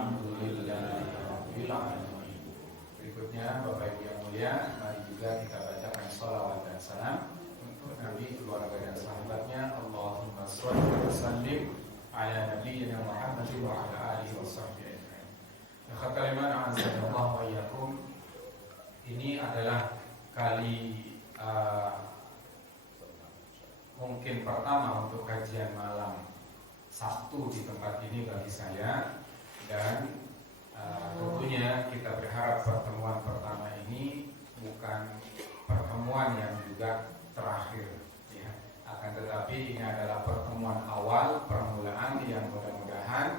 Alhamdulillahirabbil alamin. Berikutnya Bapak Ibu yang mulia, mari juga kita bacakan shalawat dan salam untuk Nabi, keluarga dan sahabatnya. Allahumma shalli wa sallim ala nabiyyina Muhammadin wa ala alihi washabbihi ajmain. Khatul iman azza wa iyyakum. Ini adalah kali mungkin pertama untuk kajian malam Sabtu di tempat ini bagi saya, dan tentunya kita berharap pertemuan pertama ini bukan pertemuan yang juga terakhir, ya. Akan tetapi ini adalah pertemuan awal, permulaan yang mudah-mudahan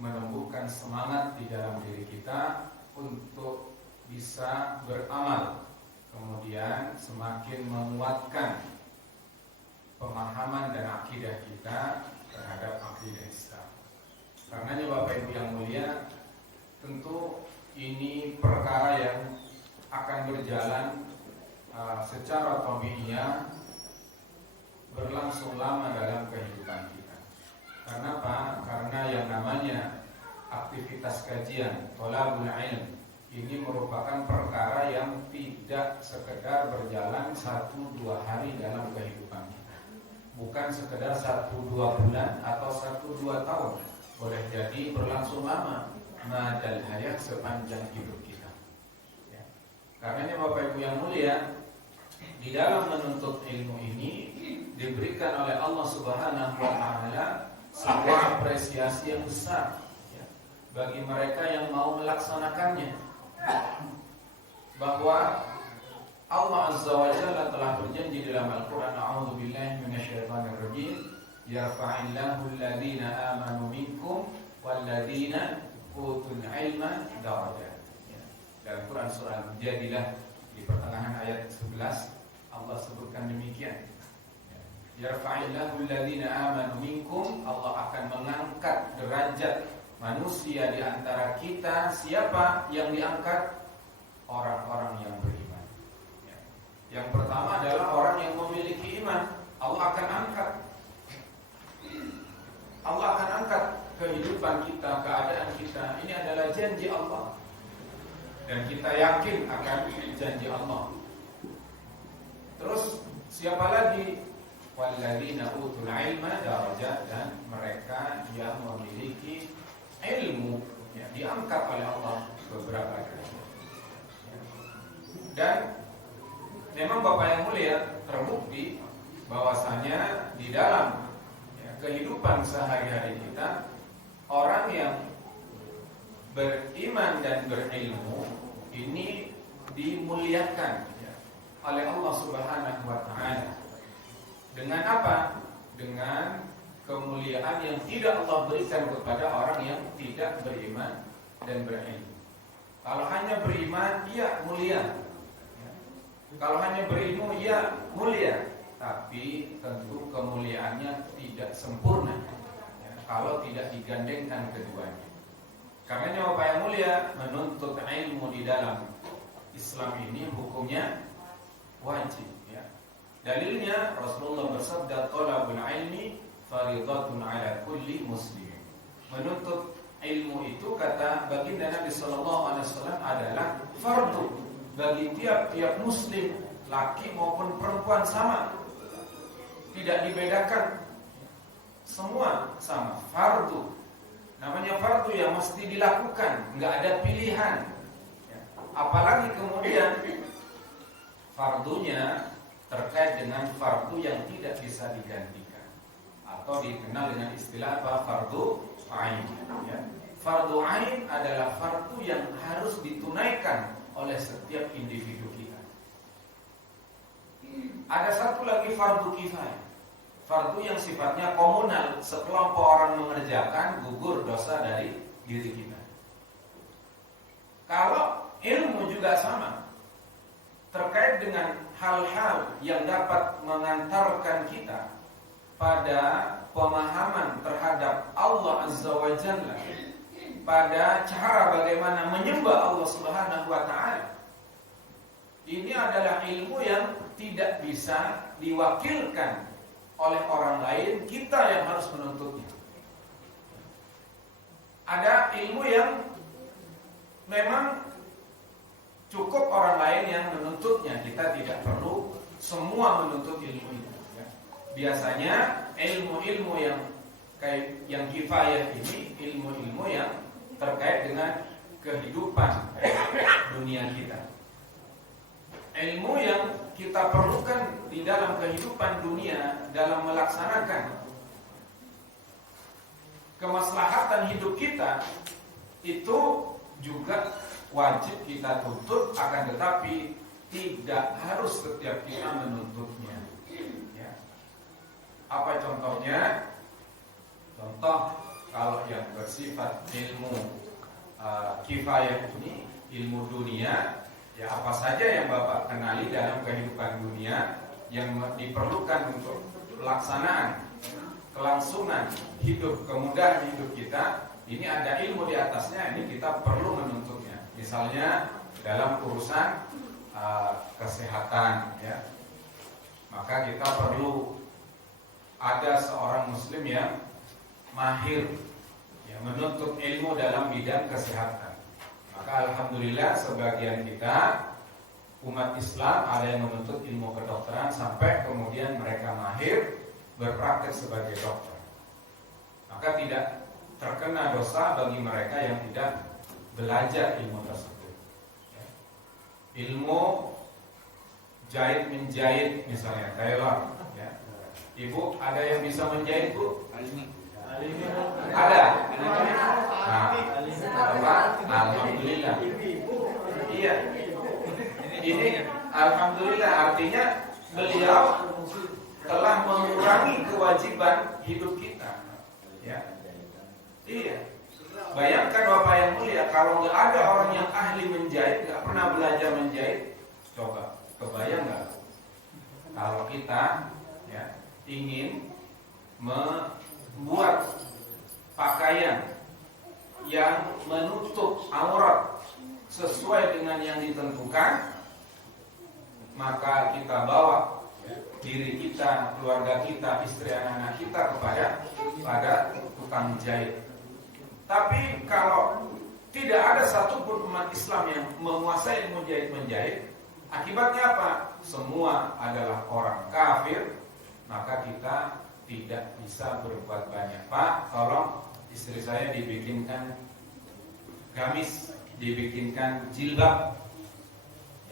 menumbuhkan semangat di dalam diri kita untuk bisa beramal, kemudian semakin menguatkan pemahaman dan akidah kita terhadap akidah Islam. Karenanya Bapak Ibu yang mulia, tentu ini perkara yang akan berjalan secara tabiiyah, berlangsung lama dalam kehidupan kita. Karena apa? Karena yang namanya aktivitas kajian, thalabul ilm, ini merupakan perkara yang tidak sekedar berjalan 1-2 hari dalam kehidupan kita. Bukan sekedar 1-2 bulan atau 1-2 tahun. Boleh jadi berlangsung lama, madal hayat, sepanjang hidup kita, ya. Karenanya Bapak Ibu yang mulia, di dalam menuntut ilmu ini diberikan oleh Allah Subhanahu wa Ta'ala sebuah apresiasi yang besar, ya, bagi mereka yang mau melaksanakannya, bahwa Allah Azza wa Jalla telah berjanji dalam Al-Quran, a'udzubillahi minasyaitonirrajim, yarfa'illahu alladhina amanu minkum walladhina utul ilma darajat. Dalam Quran surah Al-Mujadilah di pertengahan ayat 11 Allah sebutkan demikian. Yarfa'illahu alladhina amanu minkum, Allah akan mengangkat derajat manusia di antara kita. Siapa yang diangkat? Orang-orang yang beriman. Yang pertama adalah orang yang memiliki iman. Allah akan angkat. Allah akan angkat kehidupan kita, keadaan kita. Ini adalah janji Allah, dan kita yakin akan janji Allah. Terus siapa lagi? Walladzina utul ilma darajat, dan mereka yang memiliki ilmu, ya, diangkat oleh Allah beberapa derajat. Dan memang Bapak yang mulia, terbukti bahwasanya di dalam kehidupan sehari-hari kita, orang yang beriman dan berilmu ini dimuliakan, ya, oleh Allah Subhanahu wa Ta'ala. Dengan apa? Dengan kemuliaan yang tidak Allah berikan kepada orang yang tidak beriman dan berilmu. Kalau hanya beriman, ia mulia, ya. Kalau hanya berilmu, ia mulia. Tapi tentu kemuliaannya tidak sempurna, ya, kalau tidak digandengkan keduanya. Karena Bapak yang mulia, menuntut ilmu di dalam Islam ini hukumnya wajib, ya. Dalilnya Rasulullah bersabda, thalabul ilmi faridatun ala kulli muslim. Menuntut ilmu itu, kata baginda Nabi sallallahu alaihi wasallam, adalah fardu bagi tiap-tiap muslim, laki maupun perempuan sama. Tidak dibedakan, semua sama, fardu. Namanya fardu yang mesti dilakukan, nggak ada pilihan, ya. Apalagi kemudian fardunya terkait dengan fardu yang tidak bisa digantikan, atau dikenal dengan istilah apa? Fardu ain, ya. Fardu ain adalah fardu yang harus ditunaikan oleh setiap individu kita. Ada satu lagi fardu kifayah, fardu yang sifatnya komunal, sekelompok orang mengerjakan, gugur dosa dari diri kita. Kalau ilmu juga sama, terkait dengan hal-hal yang dapat mengantarkan kita pada pemahaman terhadap Allah Azza wa Jalla, pada cara bagaimana menyembah Allah Subhanahu wa Ta'ala. Ini adalah ilmu yang tidak bisa diwakilkan oleh orang lain, kita yang harus menuntutnya. Ada ilmu yang memang cukup orang lain yang menuntutnya. Kita tidak perlu semua menuntut ilmu itu. Biasanya ilmu-ilmu yang kifayah ini ilmu-ilmu yang terkait dengan kehidupan dunia kita. Ilmu yang kita perlukan di dalam kehidupan dunia dalam melaksanakan kemaslahatan hidup kita itu juga wajib kita tuntut, akan tetapi tidak harus setiap kita menuntutnya. Ya. Apa contohnya? Contoh kalau yang bersifat ilmu kifayah ini, ilmu dunia, ya apa saja yang Bapak kenali dalam kehidupan dunia yang diperlukan untuk pelaksanaan kelangsungan hidup, kemudahan hidup kita, ini ada ilmu di atasnya, ini kita perlu menuntutnya. Misalnya dalam urusan kesehatan, ya, maka kita perlu ada seorang muslim yang mahir, ya, menuntut ilmu dalam bidang kesehatan. Maka alhamdulillah sebagian kita umat Islam ada yang menuntut ilmu kedokteran sampai kemudian mereka mahir berpraktek sebagai dokter. Maka tidak terkena dosa bagi mereka yang tidak belajar ilmu tersebut. Ilmu jahit menjahit misalnya, tailor, ya. Ibu ada yang bisa menjahit, Bu? Ada. Nah, alhamdulillah. Iya. Ini alhamdulillah artinya beliau telah mengurangi kewajiban hidup kita. Ya. Iya. Bayangkan Bapak yang mulia, kalau nggak ada orang yang ahli menjahit, nggak pernah belajar menjahit, coba kebayang nggak? Kalau kita, ya, ingin membuat pakaian yang menutup aurat sesuai dengan yang ditentukan, maka kita bawa diri kita, keluarga kita, istri anak-anak kita pada tukang jahit. Tapi kalau tidak ada satupun umat Islam yang menguasai ilmu jahit menjahit, akibatnya apa? Semua adalah orang kafir, maka kita tidak bisa berbuat banyak. Pak, tolong istri saya dibikinkan gamis, dibikinkan jilbab,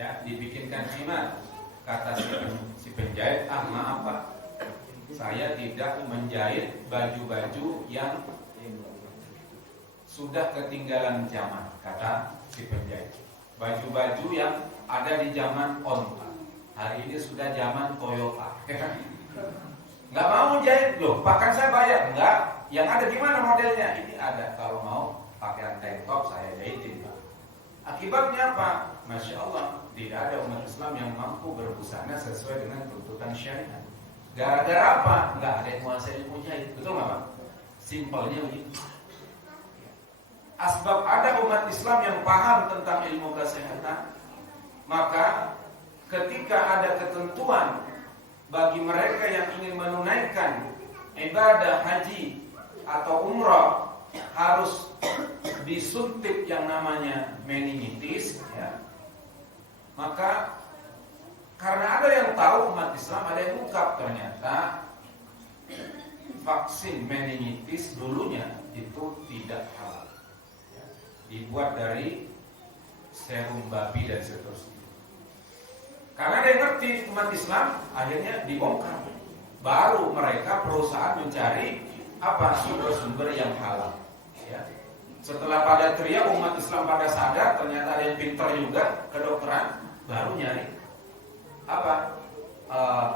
ya, dibikinkan khimar. Kata si penjahit, maaf Pak, saya tidak menjahit baju-baju yang sudah ketinggalan zaman, kata si penjahit. Baju-baju yang ada di zaman Onta, hari ini sudah zaman Toyota. Nggak mau jahit loh, bahkan saya bayar. Enggak, yang ada gimana modelnya? Ini ada, kalau mau pakaian tank top saya jahitin, Pak. Akibatnya apa? Masya Allah, tidak ada umat Islam yang mampu berbusana sesuai dengan tuntutan syariat. Gara-gara apa? Nggak ada yang menguasai ilmu jahit, betul nggak Pak? Simpelnya begitu. Asbab ada umat Islam yang paham tentang ilmu kesehatan, maka ketika ada ketentuan bagi mereka yang ingin menunaikan ibadah haji atau umrah harus disuntik yang namanya meningitis, ya, maka karena ada yang tahu umat Islam, ada yang ungkap ternyata vaksin meningitis dulunya itu tidak halal, ya, dibuat dari serum babi dan seterusnya. Karena ada yang ngerti umat Islam, akhirnya dibongkar. Baru mereka perusahaan mencari apa sumber-sumber yang halal. Ya. Setelah pada teriak umat Islam pada sadar, ternyata ada yang pintar juga kedokteran, baru nyari apa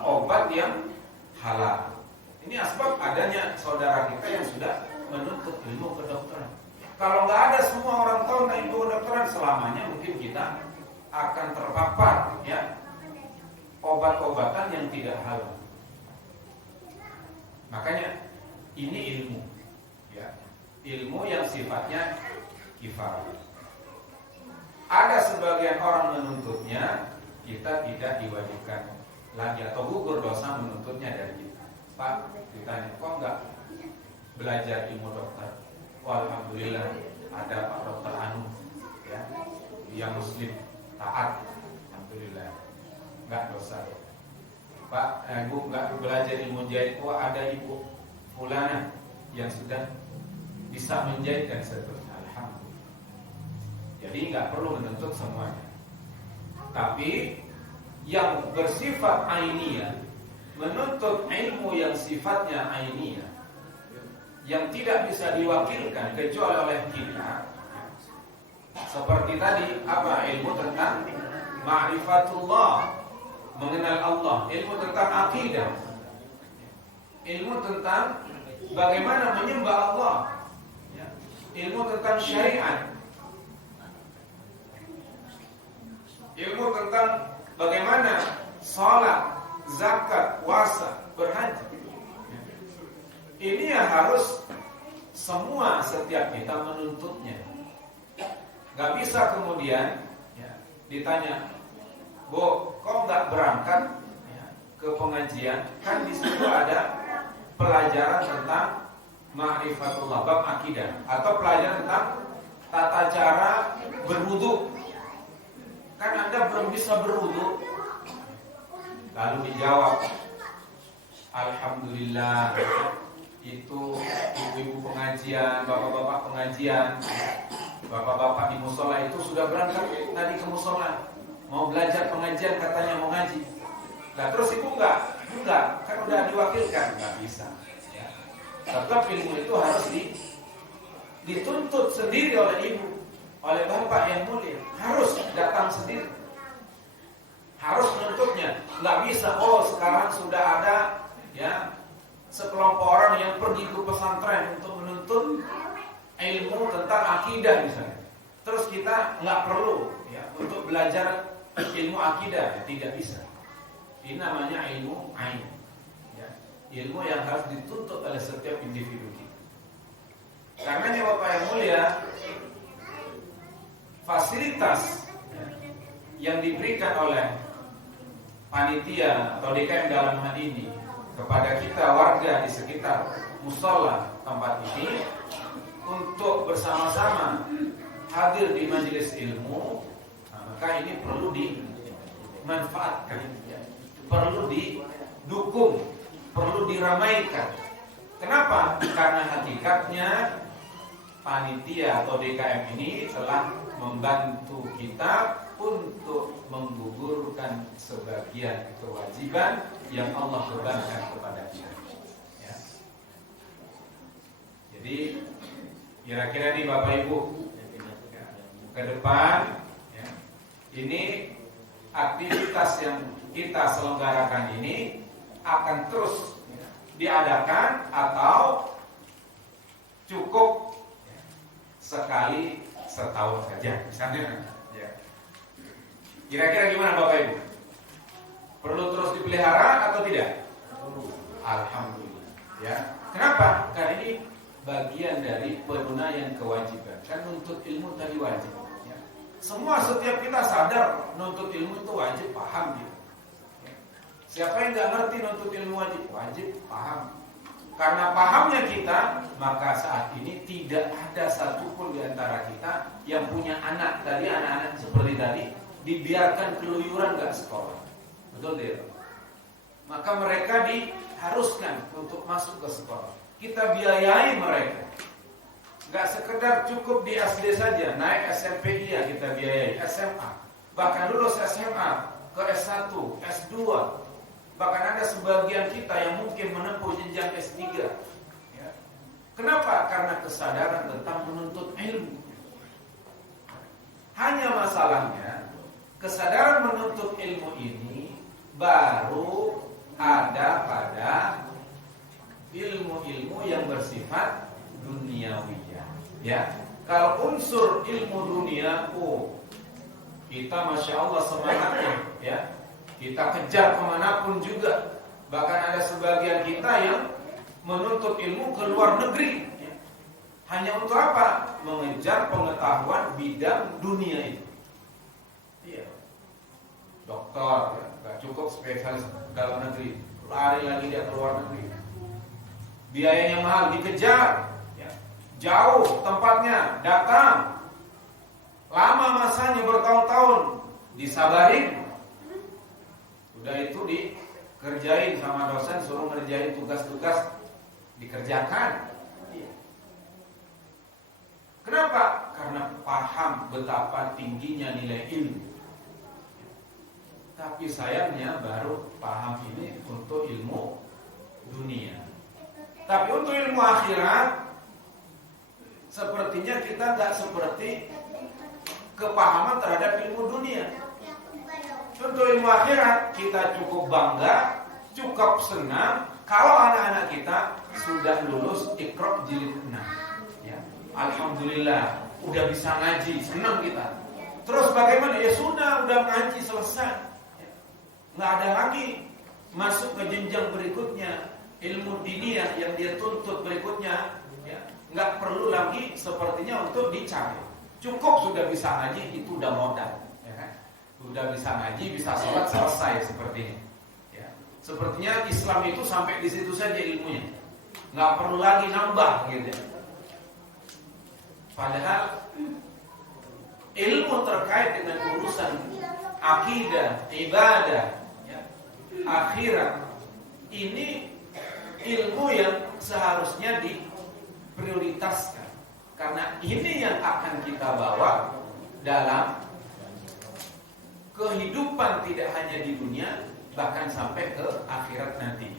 obat yang halal. Ini asbab adanya saudara kita yang sudah menuntut ilmu kedokteran. Kalau nggak ada semua orang tahu tentang ilmu kedokteran, selamanya mungkin kita akan terpapar, ya, obat-obatan yang tidak halal. Makanya ini ilmu, ya, ilmu yang sifatnya kifayah. Ada sebagian orang menuntutnya, kita tidak diwajibkan lagi atau gugur dosa menuntutnya dari kita. Pak, ditanya, kok enggak belajar ilmu dokter? Alhamdulillah ada Pak Dokter Anu, ya, yang muslim taat, alhamdulillah, nggak dosa. Pak, Ibu nggak belajar ilmu jahit, ada Ibu Fulana yang sudah bisa menjahit dan seterusnya, alhamdulillah. Jadi nggak perlu menuntut semuanya. Tapi yang bersifat ainiyah, menuntut ilmu yang sifatnya ainiyah, yang tidak bisa diwakilkan kecuali oleh kita, seperti tadi apa, ilmu tentang ma'rifatullah, mengenal Allah, ilmu tentang akidah, ilmu tentang bagaimana menyembah Allah, ilmu tentang syariat, ilmu tentang bagaimana salat, zakat, puasa, berhaji. Ini yang harus semua, setiap kita menuntutnya. Gak bisa kemudian ditanya, Bu, kok gak berangkat ke pengajian? Kan di situ ada pelajaran tentang ma'rifatullah, bab akidah, atau pelajaran tentang tata cara berwudu. Kan Anda belum bisa berwudu. Lalu dijawab, alhamdulillah, itu ibu-ibu pengajian, bapak-bapak pengajian, bapak-bapak di musola itu sudah berangkat tadi ke musola, mau belajar pengajian, katanya mau ngaji. Nah terus ibu enggak, kan udah diwakilkan, nggak bisa. Ya. Tetap ilmu itu harus dituntut sendiri oleh ibu, oleh bapak yang mulia, harus datang sendiri, harus menuntutnya. Nggak bisa, oh sekarang sudah ada ya sekelompok orang yang pergi ke pesantren untuk menuntut ilmu tentang akidah misalnya. Terus kita nggak perlu ya untuk belajar ilmu akidah, tidak bisa. Ini namanya ilmu ain. Ya, ilmu yang harus dituntut oleh setiap individu kita. Karenanya Bapak yang mulia, fasilitas yang diberikan oleh panitia atau DKM dalam hal ini kepada kita warga di sekitar musola tempat ini untuk bersama-sama hadir di majelis ilmu, maka ini perlu dimanfaatkan, perlu didukung, perlu diramaikan. Kenapa? Karena hakikatnya panitia atau DKM ini telah membantu kita untuk menggugurkan sebagian kewajiban yang Allah bebankan kepada kita. Ya. Jadi kira-kira nih Bapak Ibu, ke depan ya, ini aktivitas yang kita selenggarakan ini akan terus diadakan atau cukup sekali setahun saja misalnya. Kira-kira gimana Bapak Ibu? Perlu terus dipelihara atau tidak? Alhamdulillah. Ya. Kenapa? Karena ini bagian dari penunaian kewajiban. Kan nuntut ilmu tadi wajib. Ya. Semua setiap kita sadar nuntut ilmu itu wajib, paham gitu. Ya. Siapa yang nggak ngerti nuntut ilmu wajib? Wajib, paham. Karena pahamnya kita, maka saat ini tidak ada satupun di antara kita yang punya anak tadi, anak-anak seperti tadi dibiarkan keluyuran gak sekolah, betul tidak? Maka mereka diharuskan untuk masuk ke sekolah. Kita biayai mereka, gak sekedar cukup di SD saja, naik SMP iya kita biayai, SMA, bahkan lulus SMA ke S1, S2, bahkan ada sebagian kita yang mungkin menempuh jenjang S3. Ya. Kenapa? Karena kesadaran tentang menuntut ilmu. Hanya masalahnya kesadaran menuntut ilmu ini baru ada pada ilmu-ilmu yang bersifat duniawiyah. Ya, kalau unsur ilmu dunia, kita masya Allah semangatnya, ya, kita kejar kemanapun juga. Bahkan ada sebagian kita yang menuntut ilmu ke luar negeri. Ya. Hanya untuk apa? Mengejar pengetahuan bidang dunia itu. Iya. Dokter, ya, gak cukup spesialis dalam negeri, lari lagi dia ke luar negeri. Biayanya mahal, dikejar. Ya. jauh tempatnya, datang, lama masanya bertahun-tahun, disabarin. Udah itu dikerjain sama dosen, suruh ngerjain tugas-tugas, dikerjakan. Kenapa? Karena paham betapa tingginya nilai ilmu. Tapi sayangnya baru paham ini untuk ilmu dunia. Tapi untuk ilmu akhirat, sepertinya kita gak seperti kepahaman terhadap ilmu dunia. Untuk ilmu akhirat kita cukup bangga, cukup senang kalau anak-anak kita sudah lulus Iqra jilid 6. Ya. Alhamdulillah, udah bisa ngaji, senang kita. Terus bagaimana? Ya sudah, udah ngaji selesai. Ya. Nggak ada lagi masuk ke jenjang berikutnya, ilmu diniyah yang dia tuntut berikutnya. Ya. Nggak perlu lagi sepertinya untuk dicari. Cukup sudah bisa ngaji, itu udah modal. Udah bisa ngaji, bisa sholat, selesai seperti ini. Ya. Sepertinya Islam itu sampai di situ saja ilmunya, nggak perlu lagi nambah gitu. Padahal ilmu terkait dengan urusan akidah, ibadah, ya, akhirat, ini ilmu yang seharusnya diprioritaskan, karena ini yang akan kita bawa dalam kehidupan tidak hanya di dunia, bahkan sampai ke akhirat nanti.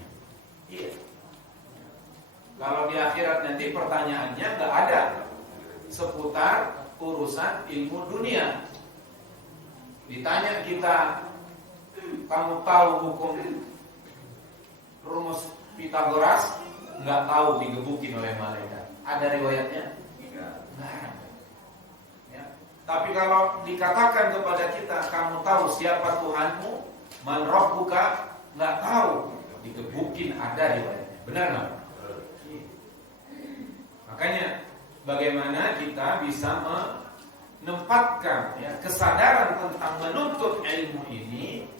Iya. Kalau di akhirat nanti pertanyaannya nggak ada seputar urusan ilmu dunia. Ditanya kita, kamu tahu hukum rumus Pitagoras? Nggak tahu, digebukin oleh malaikat. Ada riwayatnya? Nggak ada. Tapi kalau dikatakan kepada kita, kamu tahu siapa Tuhanmu, man rabbuka, nggak tahu, digebukin, ada riwayatnya. Benar nggak? Makanya bagaimana kita bisa menempatkan ya, kesadaran tentang menuntut ilmu ini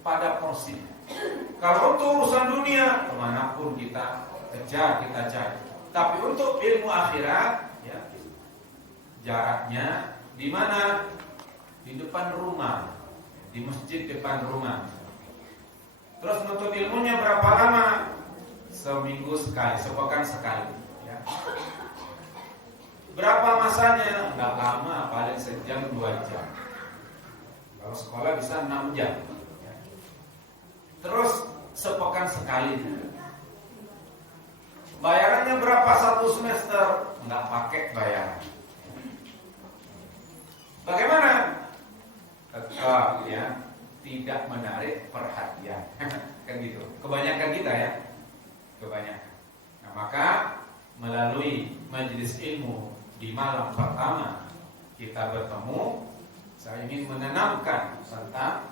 pada porsinya. Kalau untuk urusan dunia, kemanapun kita kejar, kita cari. Tapi untuk ilmu akhirat, ya, jaraknya di mana? Di depan rumah, di masjid depan rumah. Terus menuntut ilmunya berapa lama? Seminggu sekali, sepekan sekali. Ya. Berapa masanya? Nggak lama, paling sejam 2 jam. Kalau sekolah bisa 6 jam. Ya. Terus sepekan sekali. Bayarannya berapa 1 semester? Nggak pakai bayaran. Bagaimana? Tetap ya, tidak menarik perhatian. Kan gitu. Kebanyakan kita ya. Kebanyakan. Nah, maka melalui majelis ilmu di malam pertama kita bertemu, saya ingin menanamkan tentang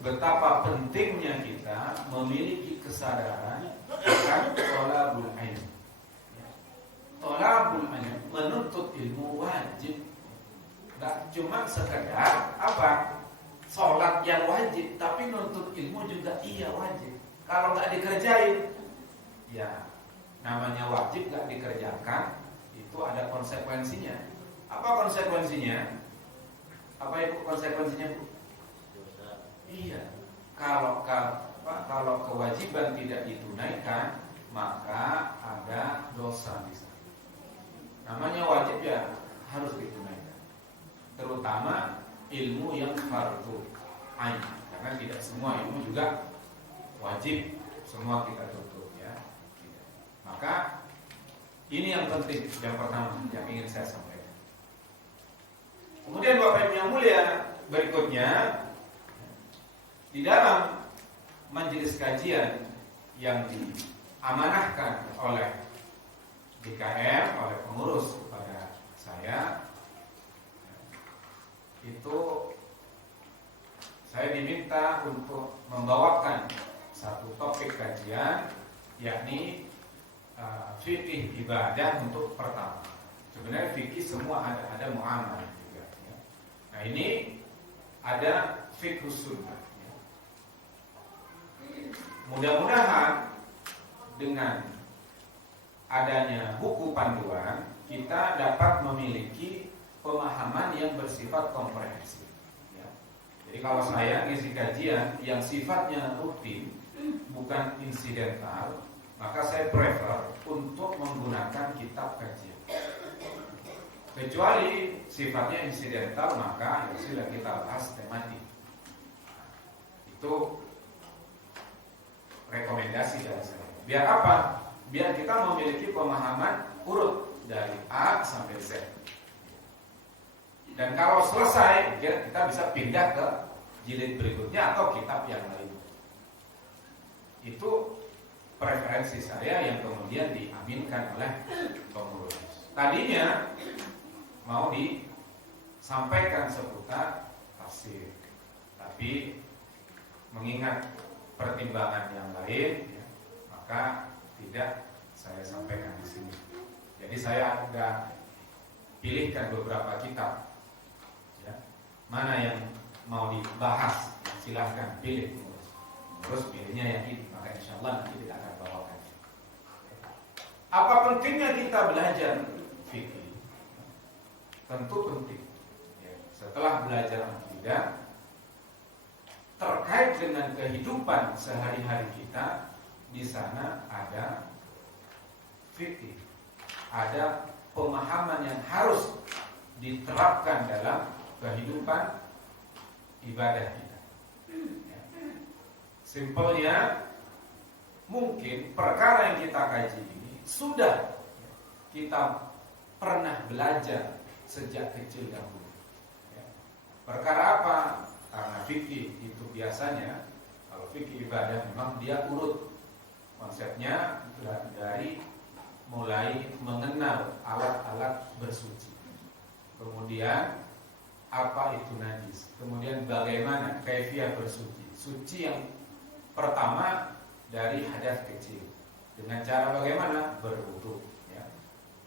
betapa pentingnya kita memiliki kesadaran akan thalabul ilm. Thalabul ilm, menuntut ilmu wajib. Gak cuma sekedar apa? Sholat yang wajib, tapi nuntut ilmu juga iya wajib. Kalau gak dikerjain, ya namanya wajib gak dikerjakan, itu ada konsekuensinya. Apa konsekuensinya? Apa itu konsekuensinya, Bu? Iya. Kalau kewajiban tidak ditunaikan, maka ada dosa di sana. Namanya wajib ya harus ditunaikan. Terutama ilmu yang fardu ain, karena tidak semua ilmu juga wajib semua kita tuntut ya. Maka ini yang penting, yang pertama yang ingin saya sampaikan. Kemudian Bapak Ibu yang mulia, berikutnya di dalam majelis kajian yang diamanahkan oleh DKM, oleh pengurus kepada saya, itu saya diminta untuk membawakan satu topik kajian, yakni fikih ibadah untuk pertama. Sebenarnya fikih semua ada muamalah juga. Ya. Nah ini ada fikih sunnah. Ya. Mudah-mudahan dengan adanya buku panduan kita dapat memiliki pemahaman yang bersifat komprehensif. Ya. Jadi kalau saya ngisi kajian yang sifatnya rutin, bukan insidental, maka saya prefer untuk menggunakan kitab kajian. Kecuali sifatnya insidental, maka ya sudah kita bahas tematik. Itu rekomendasi dari saya. Biar apa? Biar kita memiliki pemahaman urut dari A sampai Z. Dan kalau selesai, kita bisa pindah ke jilid berikutnya atau kitab yang lain. Itu preferensi saya yang kemudian diaminkan oleh pengurus. Tadinya mau disampaikan seputar tafsir, tapi mengingat pertimbangan yang lain, ya, maka tidak saya sampaikan di sini. Jadi saya sudah pilihkan beberapa kitab, ya, mana yang mau dibahas, silahkan pilih. Terus pilihnya yang ini, maka insya Allah nanti kita akan bawakan. Apa pentingnya kita belajar fikih? Tentu penting. Ya, setelah belajar akidah, terkait dengan kehidupan sehari-hari kita, di sana ada fikih, ada pemahaman yang harus diterapkan dalam kehidupan ibadah kita. Simpelnya, mungkin perkara yang kita kaji ini sudah kita pernah belajar sejak kecil dahulu. Perkara apa? Karena fikih itu biasanya, kalau fikih ibadah memang dia urut konsepnya dari mulai mengenal alat-alat bersuci, kemudian apa itu najis, kemudian bagaimana kaifiyah bersuci. Suci yang pertama dari hadas kecil, dengan cara bagaimana? Berwudu. Ya.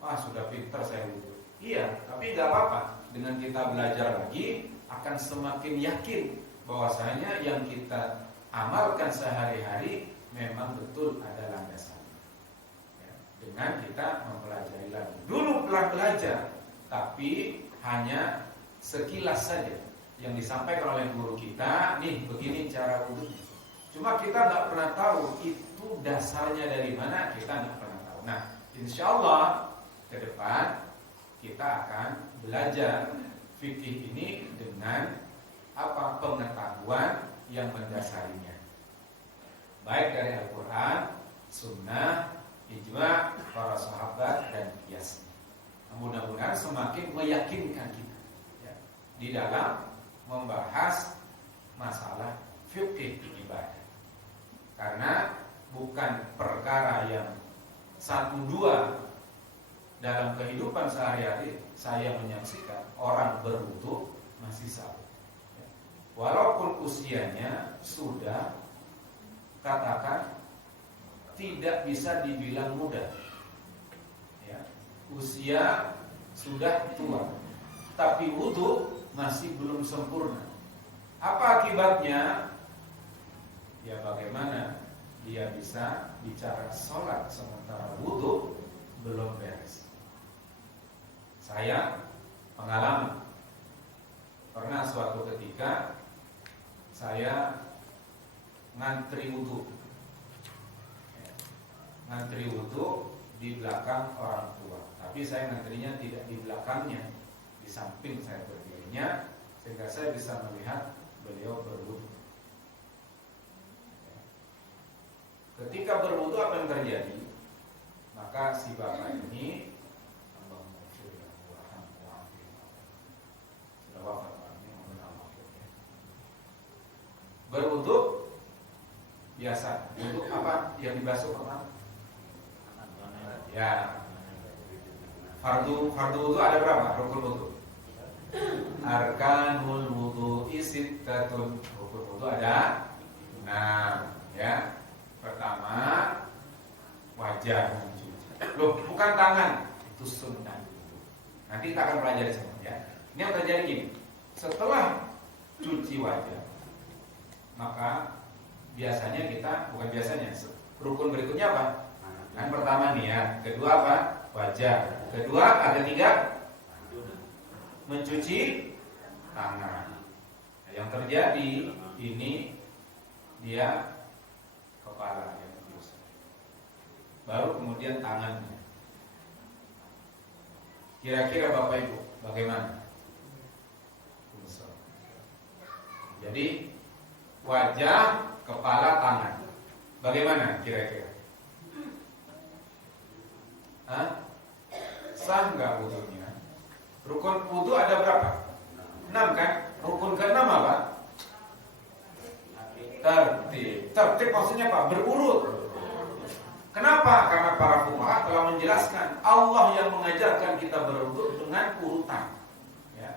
Wah, sudah pintar saya wudu. Iya, tapi nggak apa-apa. Dengan kita belajar lagi, akan semakin yakin bahwasanya yang kita amalkan sehari-hari memang betul ada landasannya. Ya, dengan kita mempelajari lagi. Dulu pernah belajar, tapi hanya sekilas saja yang disampaikan oleh guru kita. Nih, begini cara wudu. Cuma kita nggak pernah tahu itu dasarnya dari mana, kita nggak pernah tahu. Nah, insya Allah ke depan kita akan belajar fikih ini dengan apa pengetahuan yang mendasarinya, baik dari Al-Quran, Sunnah, ijma para sahabat dan qiyas. Mudah-mudahan semakin meyakinkan kita, ya, di dalam membahas masalah fikih ibadah. Karena bukan perkara yang satu dua dalam kehidupan sehari-hari saya menyaksikan orang berwudu masih salah. Walaupun usianya sudah katakan tidak bisa dibilang muda, ya, usia sudah tua, tapi wudu masih belum sempurna. Apa akibatnya? Ya bagaimana dia bisa bicara sholat sementara wudu belum beres. Saya pengalaman, pernah suatu ketika saya ngantri wudu di belakang orang tua, tapi saya ngantrinya tidak di belakangnya, di samping saya berdirinya, sehingga saya bisa melihat beliau berwudu. Ketika berwudu apa yang terjadi? Maka si bapak ini sudah wafat, berwudu biasa. Wudu apa yang dibasuh pertama? Ya, fardu wudu ada berapa? Rukun wudu. Arkanul wudu sitttatun. Rukun wudu ada 6, ya. Pertama, wajah mencuci. Loh, bukan tangan. Itu sunnah. Nanti kita akan pelajari semua, ya. Ini yang terjadi gini. Setelah cuci wajah, maka biasanya kita, bukan biasanya, rukun berikutnya apa? Yang pertama niat, kedua apa? wajah. Kedua, ada 3, mencuci tangan. Nah, yang terjadi ini dia kepala yang diusap, baru kemudian tangannya. Kira-kira Bapak Ibu bagaimana? Jadi wajah, kepala, tangan. Bagaimana kira-kira? Sah nggak wudunya? Rukun wudu ada berapa? 6 kan? Rukun ke-6 apa? Tertib. Tertib maksudnya apa? Berurut. Kenapa? Karena para fuqaha telah menjelaskan Allah yang mengajarkan kita berwudu dengan urutan. Ya.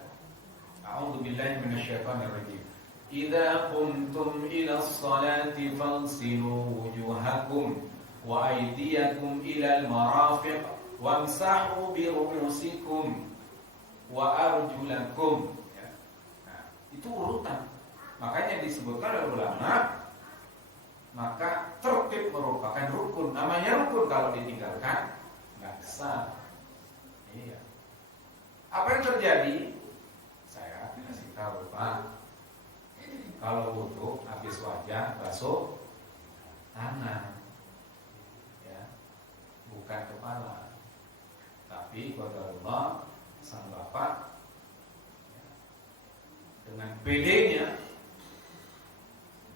A'udzubillahi minasyaitonirrajim. Idza qumtum ila sholati faghsilu wujuhakum wa aydiyakum ila al-marafiq wamsahu bi ru'usikum wa arjulakum. Ya. Nah, itu urutan. Makanya disebutkan oleh ulama, maka tertib merupakan rukun. Namanya rukun, kalau ditinggalkan nggak sah. Iya. Apa yang terjadi? Saya kasih tahu Pak. Kalau wudu habis wajah basuh tangan, ya, bukan kepala. Tapi qadarullah sang bapak ya, dengan PD-nya,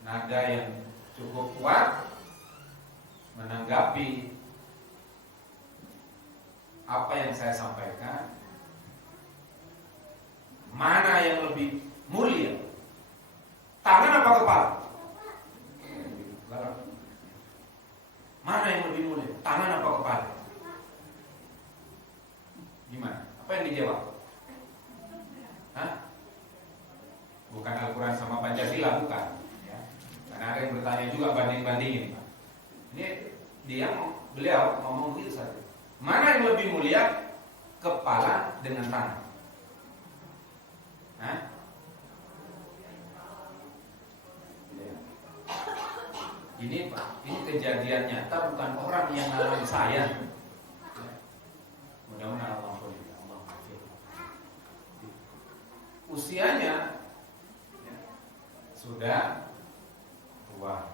nada yang cukup kuat menanggapi apa yang saya sampaikan. Mana yang lebih mulia, tangan apa kepala? Mana yang lebih mulia, tangan apa kepala? Gimana? Apa yang dijawab? Hah? Bukan Al-Quran sama Pancasila, bukan. Ya. Karena ada yang bertanya juga banding-bandingin. Ini beliau ngomong begitu saja. Mana yang lebih mulia, kepala dengan tangan? Hah? Ini Pak, ini kejadian nyata, bukan orang yang ngalami saya. Mudah-mudahan Allah maafkan. Usianya ya, sudah tua.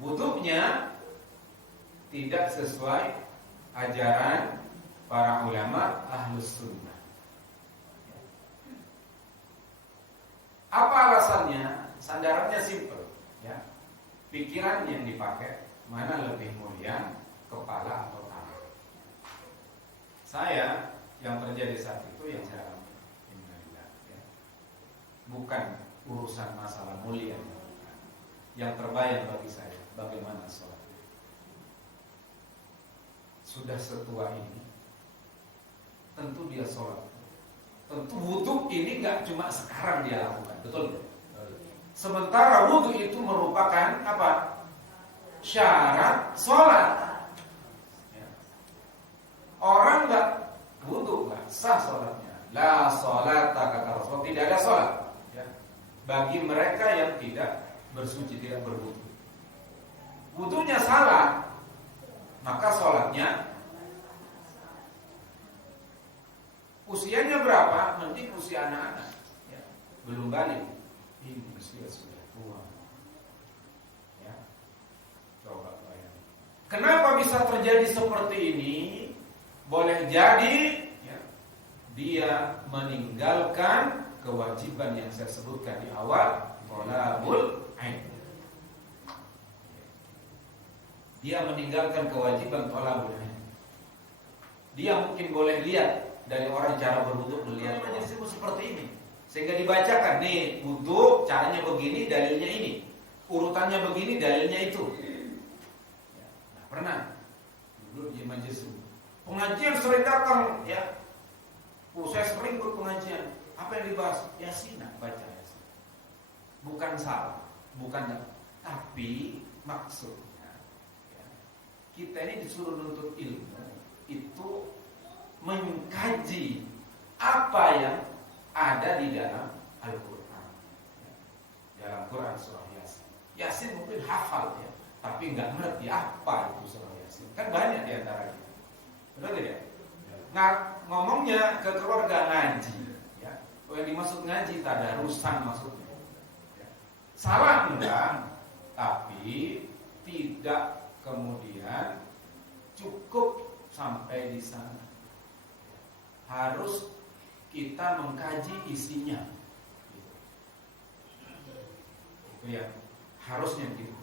Wudunya tidak sesuai ajaran para ulama ahlus sunnah. Apa alasannya? Sandarannya simpel, ya. Pikiran yang dipakai mana lebih mulia, kepala atau tangan. Saya yang terjadi saat itu yang saya alami, ya. Bukan urusan masalah mulia. Yang terbayang bagi saya bagaimana sholat. Sudah setua ini, tentu dia sholat. Tentu wudhu ini nggak cuma sekarang dia lakukan, betul? Sementara wudhu itu merupakan apa? Syarat sholat. Ya. Orang nggak wudhu nggak sah sholatnya. La sholat kata Rasul, tidak ada sholat. Ya. Bagi mereka yang tidak bersuci, tidak berwudhu. Wudhunya salah, maka sholatnya usianya berapa? Mending usia anak-anak, ya. Belum balik. Ini usia sudah tua. Ya. Coba bayangkan. Kenapa bisa terjadi seperti ini? Boleh jadi ya, dia meninggalkan kewajiban yang saya sebutkan di awal, thalabul ain. Dia meninggalkan kewajiban thalabul ain. Dia mungkin boleh lihat dari orang cara berwudu, melihat majelis seperti ini, sehingga dibacakan nih wudu caranya begini, dalilnya ini, urutannya begini, dalilnya itu. Ya, nah, pernah dulu di majelis pengajian sering datang, ya. Saya sering berpengajian. Apa yang dibahas? Yasin, baca Yasin. Bukan salah, bukan, tapi maksudnya ya, kita ini disuruh nuntut ilmu itu mengkaji apa yang ada di dalam Al-Quran. Dalam Quran surah Yasin. Yasin mungkin hafal ya, tapi nggak ngerti apa itu surah Yasin. Kan banyak di antara kita, betul tidak? Ngomongnya ke keluarga ngaji, ya. Yang dimaksud ngaji tadarusan maksudnya. Ya. Salah enggak, tapi tidak kemudian cukup sampai di sana. Harus kita mengkaji isinya. Itu ya, harusnya gitu.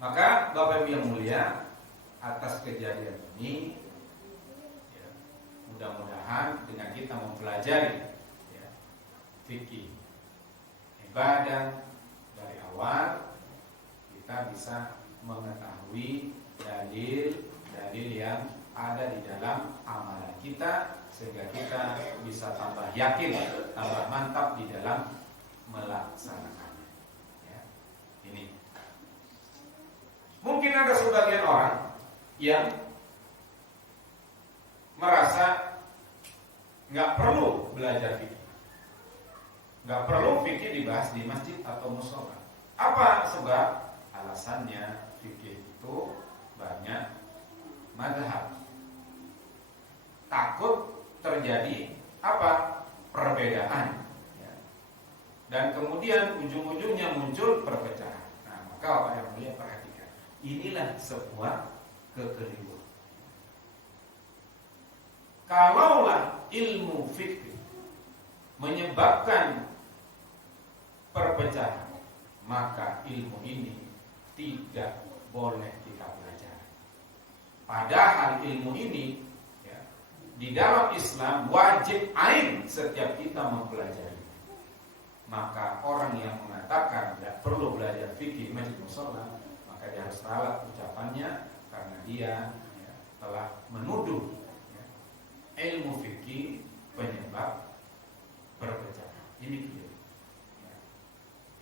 Maka Bapak Ibu yang mulia, atas kejadian ini ya, mudah-mudahan dengan kita mempelajari ya, fikih ibadah dari awal, kita bisa mengetahui dalil-dalil yang ada di dalam amalan kita, sehingga kita bisa tambah yakin, tambah mantap di dalam melaksanakannya. Ya. Ini mungkin ada sebagian orang yang merasa nggak perlu belajar fikih, nggak perlu fikih dibahas di masjid atau musola. Apa sebab? Alasannya fikih itu banyak mazhab. Takut terjadi apa? Perbedaan. Ya. Dan kemudian ujung-ujungnya muncul perpecahan. Nah, maka Bapak yang mulia perhatikan. Inilah sebuah kekeliruan. Kalaulah ilmu fikih menyebabkan perpecahan, maka ilmu ini tidak boleh kita pelajari. Padahal ilmu ini ya, di dalam Islam wajib ain setiap kita mempelajari. Maka orang yang mengatakan tidak perlu belajar fikih masjid musola, maka dia harus ralat ucapannya, karena dia ya, telah menuduh ya, ilmu fikih penyebab perpecahan. Ini tidak. Ya.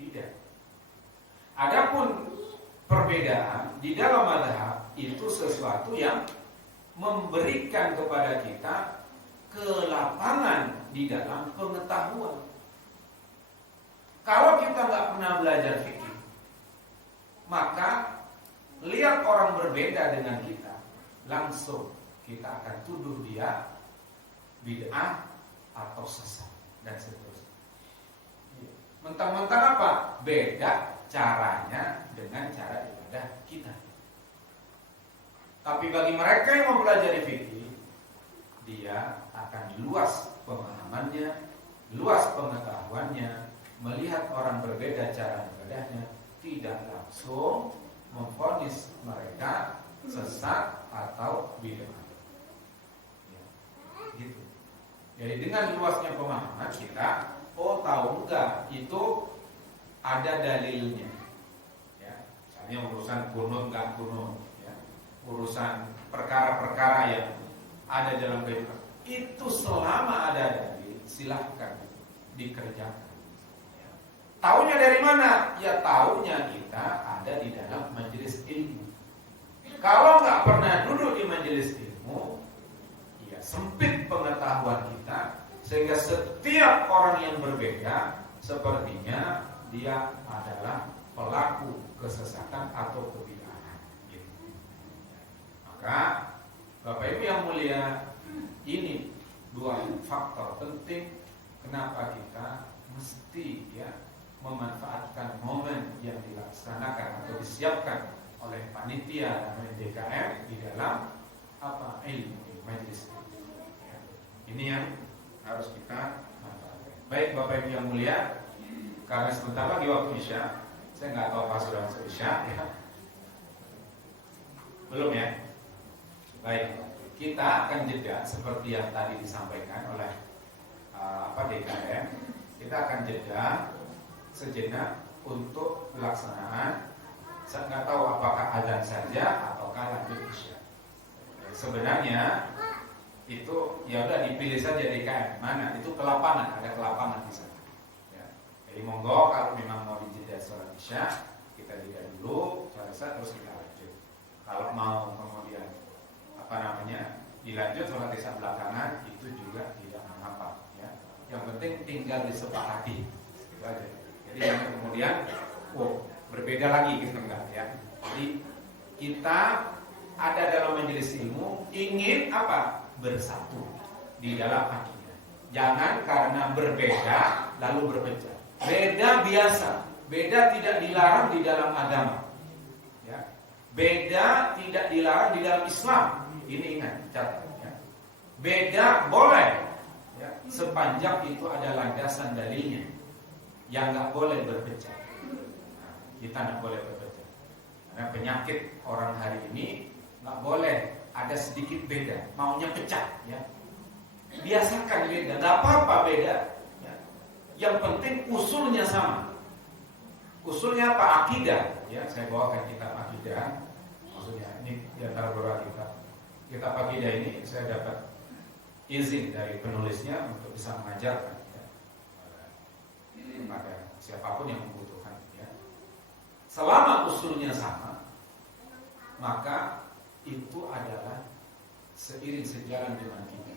Tidak. Adapun perbedaan di dalam mazhab itu sesuatu yang memberikan kepada kita kelapangan di dalam pengetahuan. Kalau kita nggak pernah belajar fikih, maka lihat orang berbeda dengan kita, langsung kita akan tuduh dia bid'ah atau sesat dan seterusnya. Mentang-mentang apa? Beda caranya dengan cara ibadah kita. Tapi bagi mereka yang mempelajari fikih, dia akan luas pemahamannya, luas pengetahuannya, melihat orang berbeda cara ibadahnya, tidak langsung memvonis mereka sesat atau bid'ah. Ya, gitu. Jadi dengan luasnya pemahaman kita, oh tahu enggak itu ada dalilnya. Ya, misalnya urusan kunut enggak kunut, ya, urusan perkara-perkara yang ada dalam kehidupan itu selama ada dalil silahkan dikerjakan. Taunya dari mana? Ya taunya kita ada di dalam majelis ilmu. Kalau nggak pernah duduk di majelis ilmu, ya sempit pengetahuan kita, sehingga setiap orang yang berbeda sepertinya dia adalah pelaku kesesatan atau kebid'ahan. Gitu. Maka Bapak Ibu yang mulia, ini dua faktor penting kenapa kita mesti ya memanfaatkan momen yang dilaksanakan atau disiapkan oleh panitia dan DKM di dalam apa ilmu majelis. Ya. Ini yang harus kita manfaatkan. Baik Bapak Ibu yang mulia, karena sebentar lagi waktu Isya, saya nggak tahu apa sudah masuk Isya, ya. Belum ya? Baik, kita akan jeda seperti yang tadi disampaikan oleh DKM. Kita akan jeda sejenak untuk pelaksanaan. Saya nggak tahu apakah azan saja ataukah lanjut Isya. Sebenarnya itu ya udah dipilih saja DKM mana itu ke lapangan, ada ke lapangan di sana. Ya. Jadi monggo kalau memang mau dijeda sholat Isya, kita jeda dulu, selesai terus kita lanjut. Kalau mau kemudian dilanjut sholat Isya belakangan itu juga tidak mengapa. Ya. Yang penting tinggal disepakati. Gitu aja. Jadi jangan kemudian berbeda lagi gitu enggak ya. Jadi kita ada dalam majelis ilmu ingin apa? Bersatu di dalam akidah. Jangan karena berbeda lalu berpecah. Beda biasa, beda tidak dilarang di dalam agama. Ya. Beda tidak dilarang di dalam Islam. Ini ingat, catat ya. Beda boleh ya, sepanjang itu ada landasan dalilnya. Yang nggak boleh berpecah. Nah, kita nggak boleh berpecah. Karena penyakit orang hari ini nggak boleh ada sedikit beda, maunya pecah ya. Biasakan beda, nggak apa-apa beda ya. Yang penting usulnya sama. Usulnya apa? Akidah ya. Saya bawakan kitab akidah. Maksudnya ini di antara beberapa kitab akidah ini saya dapat izin dari penulisnya untuk bisa mengajarkan ya, kepada siapapun yang membutuhkan ya. Selama usulnya sama, maka itu adalah seiring sejalan dengan kita.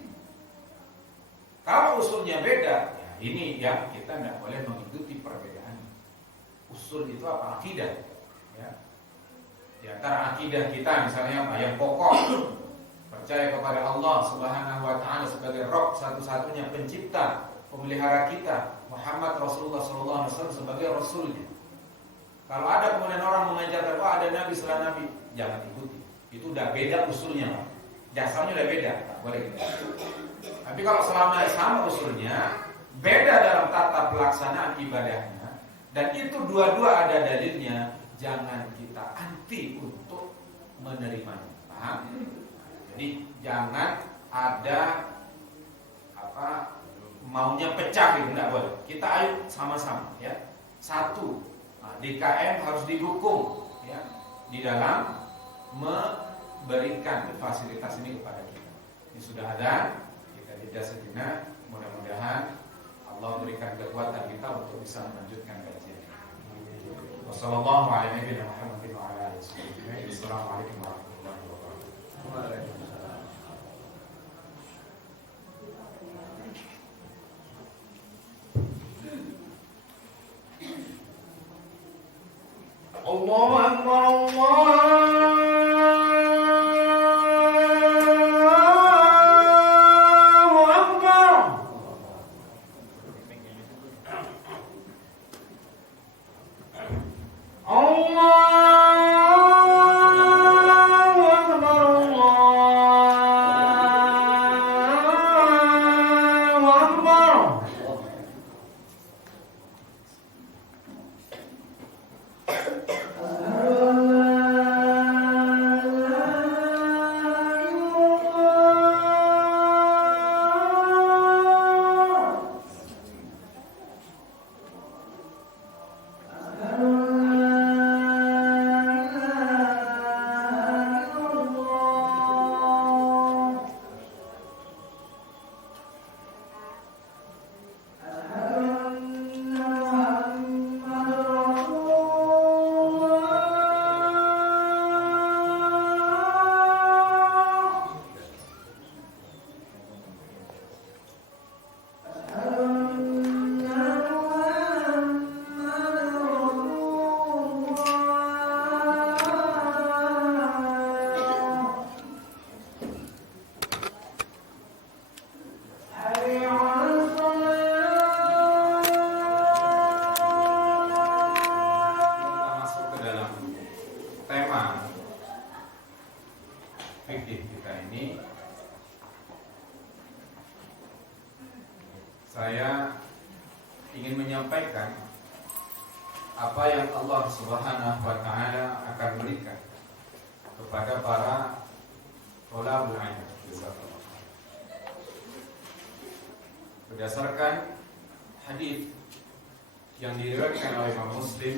Kalau usulnya beda, ya ini yang kita tidak boleh mengikuti perbedaan. Usul itu apa? Akidah. Ya. Di antara akidah kita misalnya apa? Yang pokok, percaya kepada Allah Subhanahu wa taala sebagai Rabb satu-satunya pencipta, pemelihara kita, Muhammad Rasulullah sallallahu alaihi wasallam sebagai rasulnya. Kalau ada kemudian orang mengajarkan ada nabi setelah nabi, jangan ikuti. Itu udah beda usulnya, Pak. Dasarnya udah beda, tak boleh gitu. Tapi kalau selama sama usulnya, beda dalam tata pelaksanaan ibadahnya, dan itu dua-dua ada dalilnya, jangan kita anti untuk menerimanya. Paham? Jadi jangan ada apa maunya pecah gitu, enggak boleh. Kita ayo sama-sama ya. Satu, nah, DKM harus didukung ya di dalam memberikan fasilitas ini kepada kita. Ini sudah ada. Jeda sejenak, mudah-mudahan Allah berikan kekuatan kita untuk bisa melanjutkan kajian. Wassalamualaikum warahmatullahi wabarakatuh. Assalamualaikum warahmatullahi wabarakatuh. Allahu Akbar, Allah. Saya ingin menyampaikan apa yang Allah Subhanahu wa taala akan berikan kepada para thalabul ilm. Berdasarkan hadis yang diriwayatkan oleh Imam Muslim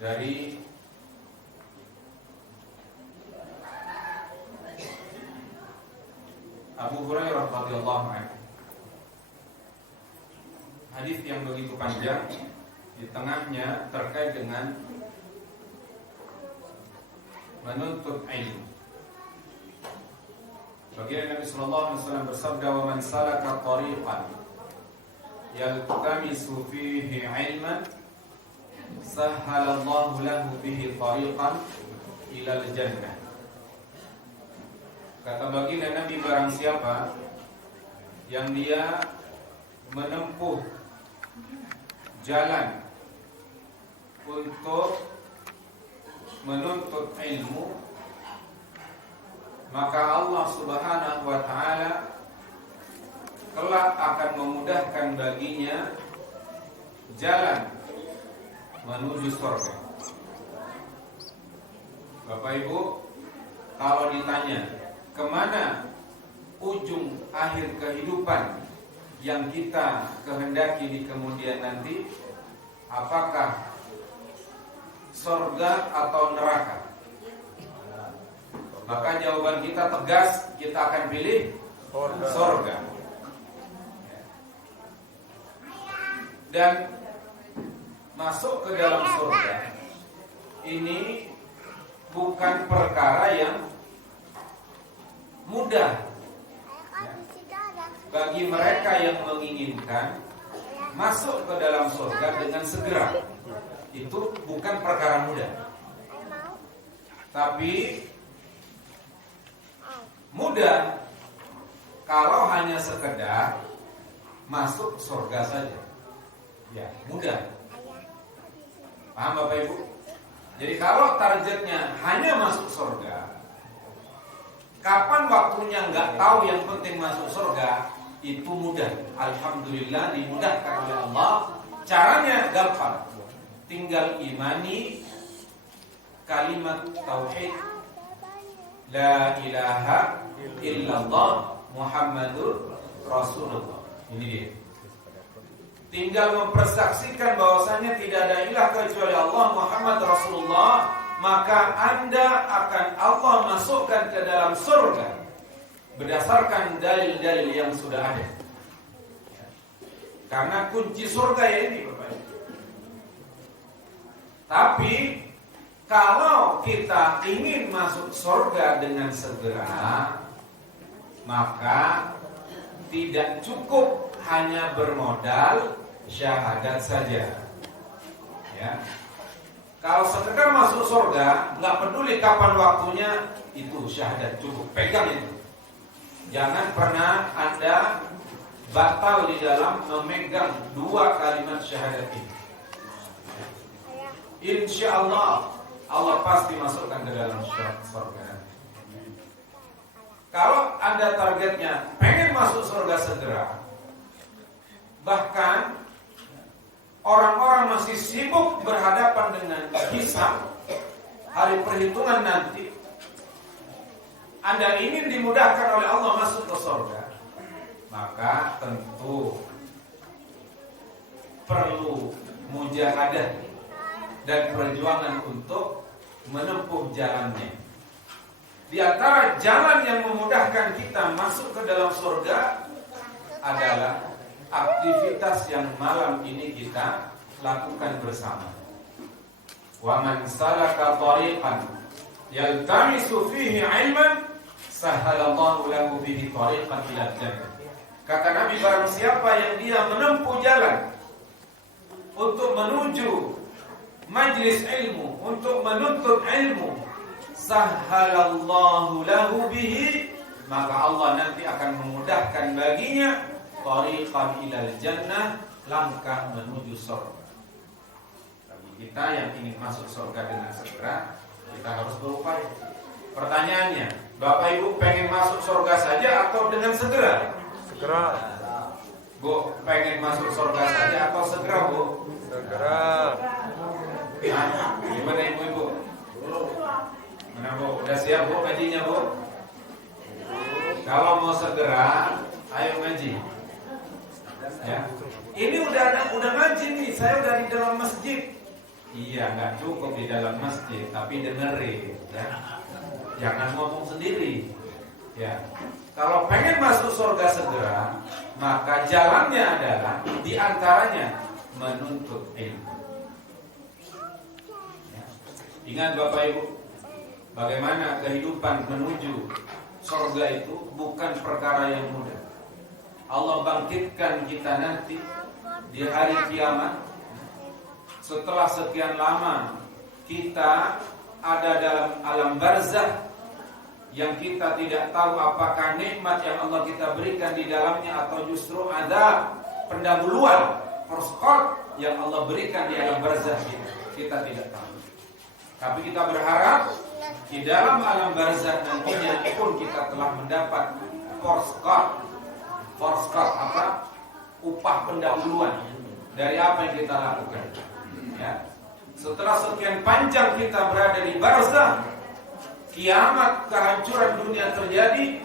dari Abu Hurairah radhiyallahu anhu. Hadis yang begitu panjang, di tengahnya terkait dengan menuntut ilmu. Baginda Nabi sallallahu alaihi wasallam bersabda, "Wa man salaka tariqan yaltamisu fihi ilman sahhalallahu lahu bihi tariqan ilal jannah. Kata baginda Nabi, barang siapa yang dia menempuh jalan untuk menuntut ilmu, maka Allah Subhanahu wa ta'ala kelak akan memudahkan baginya jalan menuju surga. Bapak Ibu, kalau ditanya kemana ujung akhir kehidupan yang kita kehendaki di kemudian nanti, apakah surga atau neraka? Maka jawaban kita tegas, kita akan pilih surga. Dan masuk ke dalam surga ini bukan perkara yang mudah. Bagi mereka yang menginginkan masuk ke dalam surga dengan segera, itu bukan perkara mudah. Tapi mudah kalau hanya sekedar masuk surga saja. Ya, mudah. Paham Bapak Ibu? Jadi kalau targetnya hanya masuk surga, kapan waktunya nggak tahu, yang penting masuk surga, itu mudah. Alhamdulillah dimudahkan oleh Allah. Caranya gampang, tinggal imani kalimat tauhid la ilaha illallah Muhammadur Rasulullah. Ini dia. Tinggal mempersaksikan bahwasanya tidak ada ilah kecuali Allah, Muhammad Rasulullah, maka Anda akan Allah masukkan ke dalam surga berdasarkan dalil-dalil yang sudah ada. Karena kunci surga ya ini, Bapak Ibu. Tapi kalau kita ingin masuk surga dengan segera, maka tidak cukup hanya bermodal syahadat saja. Ya. Kalau sekedar masuk surga, nggak peduli kapan waktunya, itu syahadat cukup. Pegang itu. Jangan pernah Anda batal di dalam memegang dua kalimat syahadat ini. Insya Allah, Allah pasti masukkan ke dalam surga. Kalau Anda targetnya pengen masuk surga segera, bahkan orang-orang masih sibuk berhadapan dengan hisab, hari perhitungan nanti, Anda ingin dimudahkan oleh Allah masuk ke surga, maka tentu perlu mujahadah dan perjuangan untuk menempuh jalannya. Di antara jalan yang memudahkan kita masuk ke dalam surga adalah aktivitas yang malam ini kita lakukan bersama. Wa man salaka tariqan yaltamisu fihi 'ilman sahhalallahu lahu bihi tariqan ila jannah. Kata Nabi, barang siapa yang dia menempuh jalan untuk menuju majlis ilmu, untuk menuntut ilmu, sahhalallahu lahu bihi, maka Allah nanti akan memudahkan baginya tariqan ilal jannah, langkah menuju surga. Bagi kita yang ingin masuk surga dengan segera, kita harus berupaya. Pertanyaannya, Bapak Ibu pengen masuk surga saja atau dengan segera? Segera. Bu, pengen masuk surga saja atau segera, Bu? Segera. Nah, gimana Ibu-ibu? Mana Bu? Udah siap Bu ngajinya Bu? Kalau mau segera, ayo ngaji. Ya. Ini udah ngaji nih, saya udah di dalam masjid. Iya, nggak cukup di dalam masjid, tapi dengerin. Ya. Jangan ngomong sendiri. Ya. Kalau pengen masuk surga segera, maka jalannya adalah diantaranya menuntut ilmu. Ingat Bapak Ibu, bagaimana kehidupan menuju surga itu bukan perkara yang mudah. Allah bangkitkan kita nanti di hari kiamat setelah sekian lama kita ada dalam alam barzakh yang kita tidak tahu apakah nikmat yang Allah kita berikan di dalamnya atau justru ada pendahuluan perskot yang Allah berikan di alam barzakh kita tidak tahu. Tapi kita berharap di dalam alam barzakh nantinya pun kita telah mendapat perskot apa? Upah pendahuluan dari apa yang kita lakukan. Ya. Setelah sekian panjang kita berada di barzakh, kiamat, kehancuran dunia terjadi,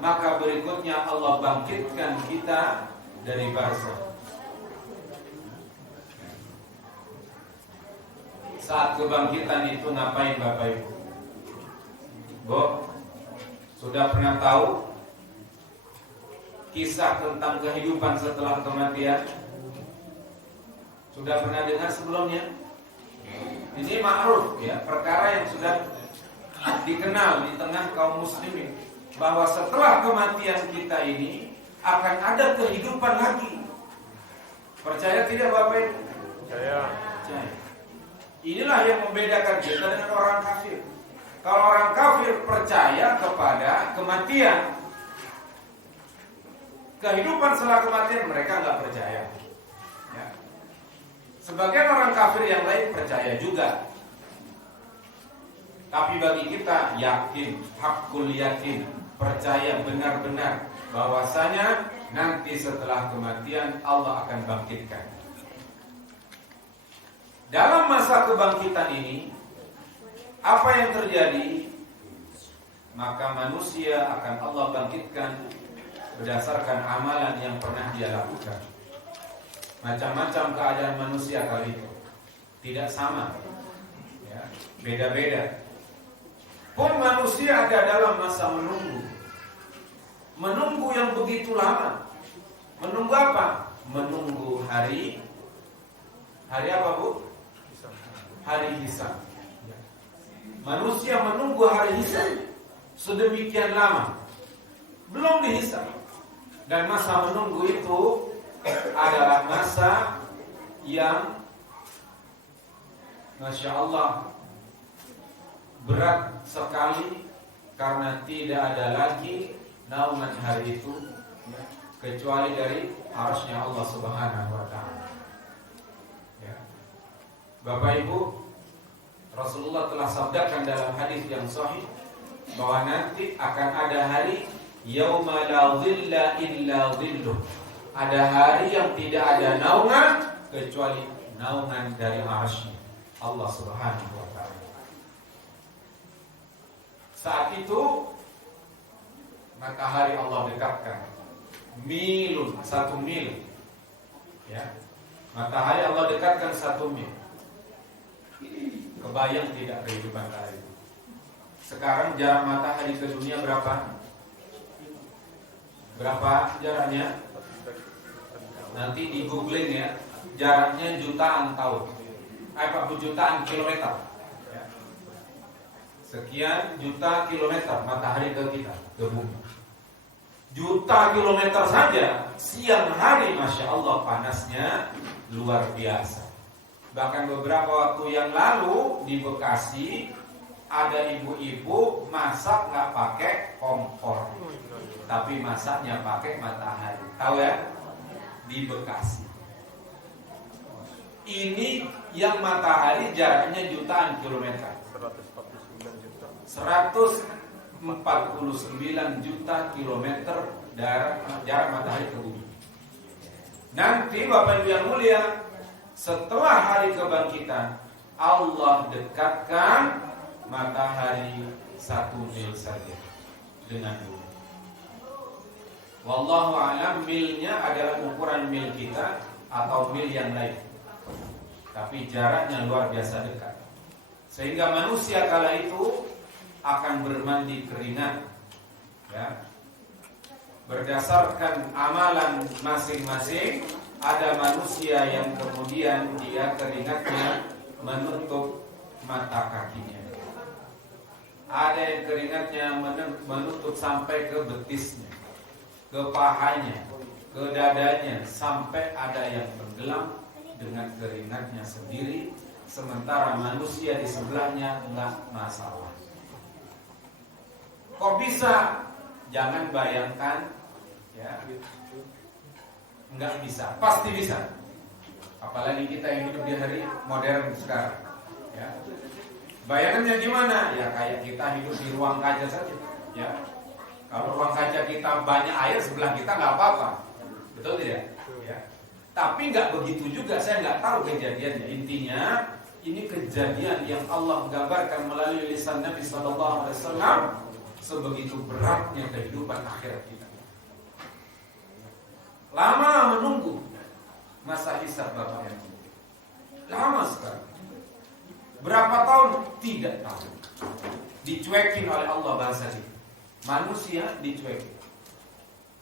maka berikutnya Allah bangkitkan kita dari barzakh. Saat kebangkitan itu ngapain Bapak Ibu? Bu, sudah pernah tahu kisah tentang kehidupan setelah kematian? Sudah pernah dengar sebelumnya? Ini ma'ruf ya, perkara yang sudah dikenal di tengah kaum muslimin, bahwa setelah kematian kita ini akan ada kehidupan lagi. Percaya tidak Bapak Ibu? Percaya. Inilah yang membedakan kita dengan orang kafir. Kalau orang kafir percaya kepada kematian, kehidupan setelah kematian mereka nggak percaya. Ya. Sebagian orang kafir yang lain percaya juga. Tapi bagi kita yakin, hakul yakin, percaya benar-benar bahwasanya nanti setelah kematian Allah akan bangkitkan. Dalam masa kebangkitan ini, apa yang terjadi? Maka manusia akan Allah bangkitkan berdasarkan amalan yang pernah dia lakukan. Macam-macam keadaan manusia kali itu, tidak sama, ya, beda-beda. Pun manusia ada dalam masa menunggu. Menunggu yang begitu lama. Menunggu apa? Menunggu hari apa Bu? Hari hisab. Manusia menunggu hari hisab sedemikian lama, belum dihisab. Dan masa menunggu itu adalah masa yang Masya Allah berat sekali, karena tidak ada lagi naungan hari itu kecuali dari arasy-Nya Allah Subhanahu wa taala. Ya. Bapak Ibu, Rasulullah telah sabdakan dalam hadis yang sahih bahwa nanti akan ada hari yauma la dhilla illa dhilluh. Ada hari yang tidak ada naungan kecuali naungan dari arasy Allah Subhanahu wa taala. Saat itu matahari Allah dekatkan milun, 1 mil. Ya. Matahari Allah dekatkan 1 mil. Kebayang tidak kehidupan kali itu? Sekarang jarak matahari ke dunia berapa? Berapa jaraknya? Nanti di googling ya. Jaraknya jutaan tahun. Jutaan kilometer. Ya. Sekian juta kilometer matahari ke kita, ke bumi. Juta kilometer saja, siang hari Masya Allah panasnya luar biasa. Bahkan beberapa waktu yang lalu di Bekasi ada ibu-ibu masak nggak pakai kompor, tapi masaknya pakai matahari. Tahu ya? Di Bekasi. Ini yang matahari jaraknya jutaan kilometer. 149 juta kilometer jarak matahari ke bumi. Nanti Bapak Ibu yang mulia, setelah hari kebangkitan, Allah dekatkan matahari 1 mil saja dengan bumi. Wallahu a'lam, milnya adalah ukuran mil kita atau mil yang lain, tapi jaraknya luar biasa dekat. Sehingga manusia kala itu akan bermandi keringat, ya. Berdasarkan amalan masing-masing, ada manusia yang kemudian dia keringatnya menutup mata kakinya. Ada yang keringatnya menutup sampai ke betisnya, ke pahanya, ke dadanya, sampai ada yang tenggelam dengan keringatnya sendiri, sementara manusia di sebelahnya nggak masalah. Kok bisa? Jangan bayangkan, ya, nggak bisa, pasti bisa. Apalagi kita yang hidup di hari modern sekarang, ya. Bayangannya gimana? Ya kayak kita hidup di ruang kaca saja, ya. Kalau ruang kaca kita banyak air, sebelah kita nggak apa-apa, betul tidak? Ya. Tapi nggak begitu juga, saya nggak tahu kejadiannya. Intinya ini kejadian yang Allah gambarkan melalui lisan Nabi Sallallahu Alaihi Wasallam. Sebegitu beratnya kehidupan akhirat kita. Lama menunggu masa hisab Bapak yang lama sekali. Berapa tahun? Tidak tahu. Dicuekin oleh Allah bahasa ini. Manusia dicuekin.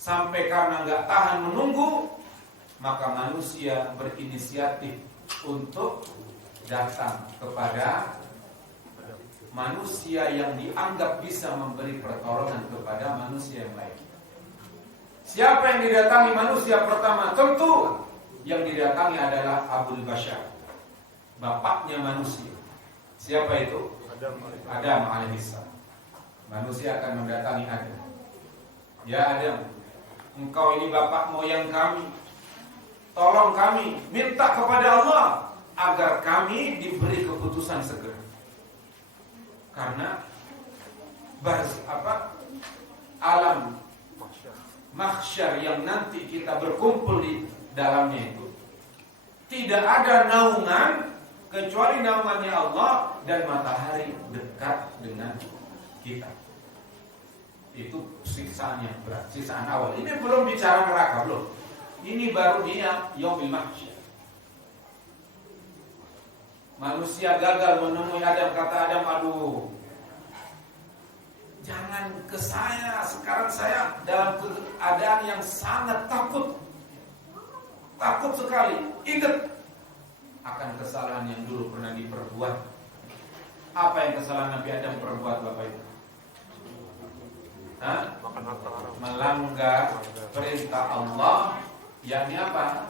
Sampai karena nggak tahan menunggu, maka manusia berinisiatif untuk datang kepada manusia yang dianggap bisa memberi pertolongan kepada manusia yang lain. Siapa yang didatangi manusia pertama? Tentu yang didatangi adalah Abul Bashar, bapaknya manusia. Siapa itu? Adam alaihissalam. Manusia akan mendatangi Adam. Ya Adam, engkau ini bapak moyang kami. Tolong kami, minta kepada Allah agar kami diberi keputusan segera. Karena alam mahsyar yang nanti kita berkumpul di dalamnya itu tidak ada naungan kecuali naungannya Allah, dan matahari dekat dengan kita. Itu siksaan yang berat, siksaan awal. Ini belum bicara neraka, belum. Ini baru dia yaumil mahsyar. Manusia gagal menemui Adam, kata Adam, aduh, jangan ke saya, sekarang saya dalam keadaan yang sangat takut. Takut sekali. Ingat akan kesalahan yang dulu pernah diperbuat. Apa yang kesalahan Nabi Adam perbuat Bapak itu? Melanggar perintah Allah, yakni apa?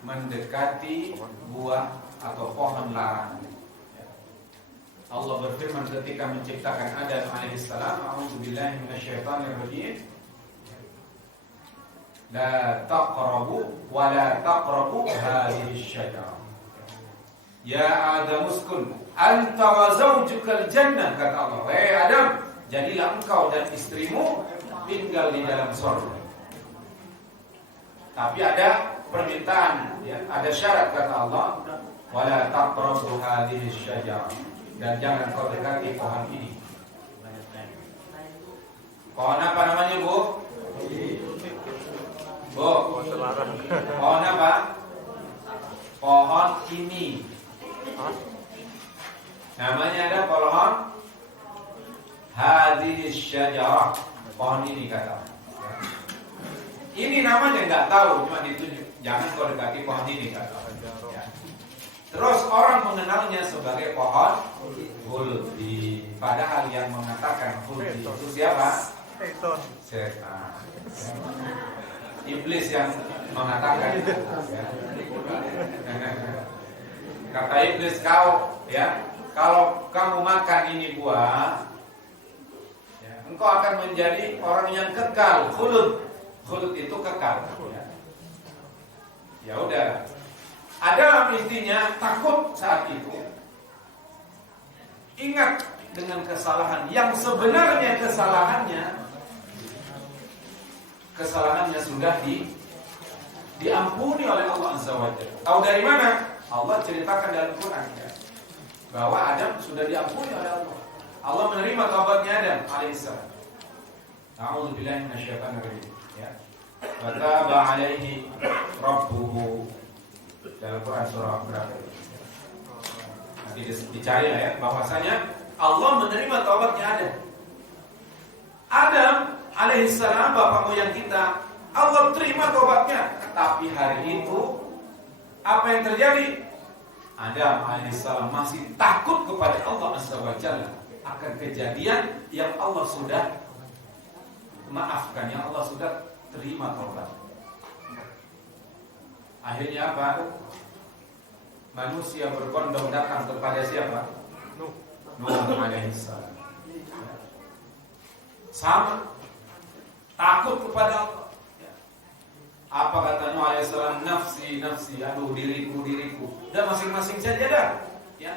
Mendekati buah atau pohon larangan. Allah berfirman ketika menciptakan Adam alaihissalam, a'udzubillahi minasyaitonirrajim, la taqrabu wa la taqrabu hadhihi syajarah. Ya Adam uskun anta wa zawjukal jannah, kata Allah. Hei Adam, jadilah engkau dan istrimu tinggal di dalam surga. Tapi ada permintaan, ya, ada syarat, kata Allah, wala taqrabu hadhihi syajarah, dan jangan kau dekati pohon ini. Pohon apa namanya, Bu? Bu, pohon apa? Pohon ini. Namanya ada pohon hadhihi syajarah, pohon ini, kata. Ini namanya nggak tahu, cuma ditunjuk, jangan kau dekati pohon ini, kata. Ya. Terus orang mengenalnya sebagai pohon khuldi. Padahal yang mengatakan khuldi itu siapa? Setan. Iblis yang mengatakan itu. Ya. Kata iblis, kau, ya, kalau kamu makan ini buah, ya, engkau akan menjadi orang yang kekal, khulud. Khulud itu kekal. Ya udah. Ada intinya takut saat itu. Ingat dengan kesalahan yang sebenarnya kesalahannya sudah diampuni oleh Allah Azza wa Jalla. Tahu dari mana? Allah ceritakan dalam Quran, ya, bahwa Adam sudah diampuni oleh Allah. Allah menerima taubatnya Adam alaihissalam. A'udzubillahi minasyaitonir rajim. Ya. Fataba alaihi rabbuhu, dalam Quran surah berapa? Nanti dicari ya, bahwasanya Allah menerima taubatnya Adam. Adam alaihissalam, bapak moyang kita, Allah terima taubatnya. Tapi hari itu apa yang terjadi? Adam alaihissalam masih takut kepada Allah Azza wa Jalla akan kejadian yang Allah sudah maafkan, yang Allah sudah terima taubat. Akhirnya apa? manusia berbondong datang kepada siapa? Nuh alaihissalam. Sama, takut kepada Allah. Apa kata Nuh alaihissalam? Nafsi, nafsi, aduh diriku, diriku. Udah masing-masing saja dah. Ya.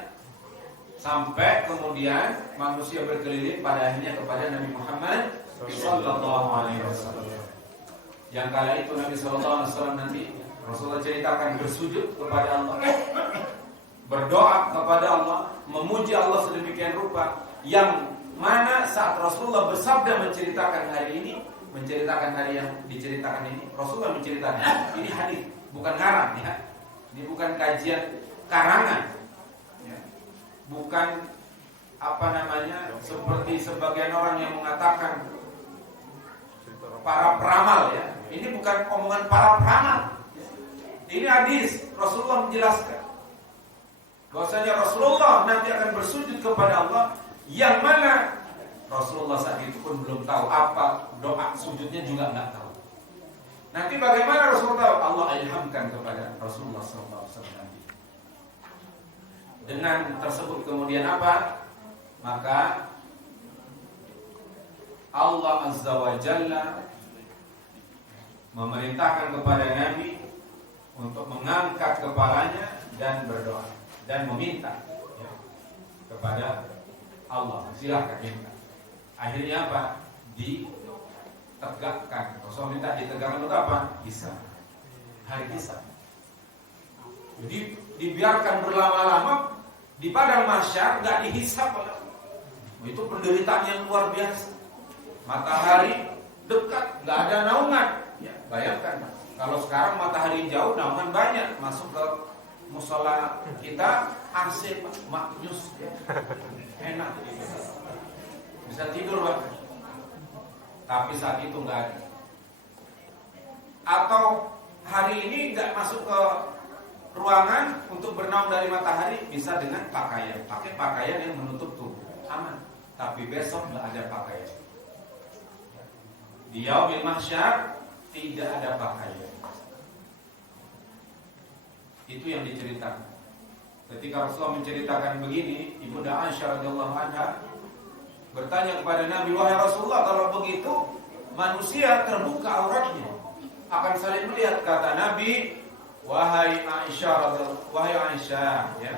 Sampai kemudian manusia berkeliling pada akhirnya kepada Nabi Muhammad sallallahu alaihi wasallam. Yang kala itu Nabi sallallahu alaihi wasallam nanti Rasulullah ceritakan bersujud kepada Allah, berdoa kepada Allah, memuji Allah sedemikian rupa, yang mana saat Rasulullah bersabda menceritakan hari ini, menceritakan hari yang diceritakan ini, Rasulullah menceritakan ini hadis, bukan ngarang ya. Ini bukan kajian karangan. Ya. Bukan apa namanya seperti sebagian orang yang mengatakan para peramal ya. Ini bukan omongan para peramal. Ini hadis, Rasulullah menjelaskan bahwasanya Rasulullah nanti akan bersujud kepada Allah, yang mana Rasulullah saat itu pun belum tahu apa doa sujudnya, juga nggak tahu. Nanti bagaimana Rasulullah tahu? Allah ilhamkan kepada Rasulullah SAW. Dengan tersebut kemudian apa? Maka Allah Azza wa Jalla memerintahkan kepada Nabi untuk mengangkat kepalanya dan berdoa dan meminta ya, kepada Allah, silahkan minta. Akhirnya apa? Ditegakkan. Rasul minta ditegakkan untuk apa? Hisab. Hari hisab. Jadi dibiarkan berlama-lama di padang mahsyar, nggak dihisab. Itu penderitaan yang luar biasa. Matahari dekat, nggak ada naungan. Ya, bayangkan. Kalau sekarang matahari jauh, naungan banyak. Masuk ke musola kita AC maknyus ya. Enak, bisa tidur bahkan. Tapi saat itu nggak ada. Atau hari ini nggak masuk ke ruangan untuk bernaung dari matahari, bisa dengan pakaian, pakai pakaian yang menutup tubuh, aman. Tapi besok nggak ada pakaian. Di yaumil mahsyar tidak ada pakaian. Itu yang diceritakan. Ketika Rasulullah menceritakan begini, Ibunda Aisyah radhiyallahu anha bertanya kepada Nabi, wahai Rasulullah, kalau begitu manusia terbuka auratnya, akan saling melihat. Kata Nabi, wahai Aisyah, ya,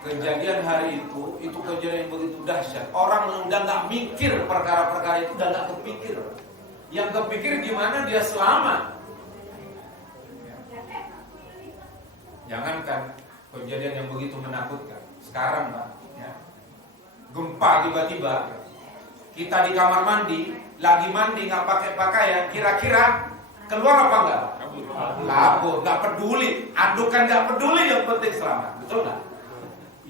kejadian hari itu kejadian yang begitu dahsyat. Orang udah nggak mikir perkara-perkara itu, udah nggak kepikir. Yang kepikir gimana dia selamat. Jangankan kejadian yang begitu menakutkan. Sekarang Pak, ya, gempa tiba-tiba, kita di kamar mandi, lagi mandi nggak pakai pakaian, kira-kira keluar apa enggak? Kabur, nggak peduli, adukan nggak peduli, yang penting selamat, betul nggak?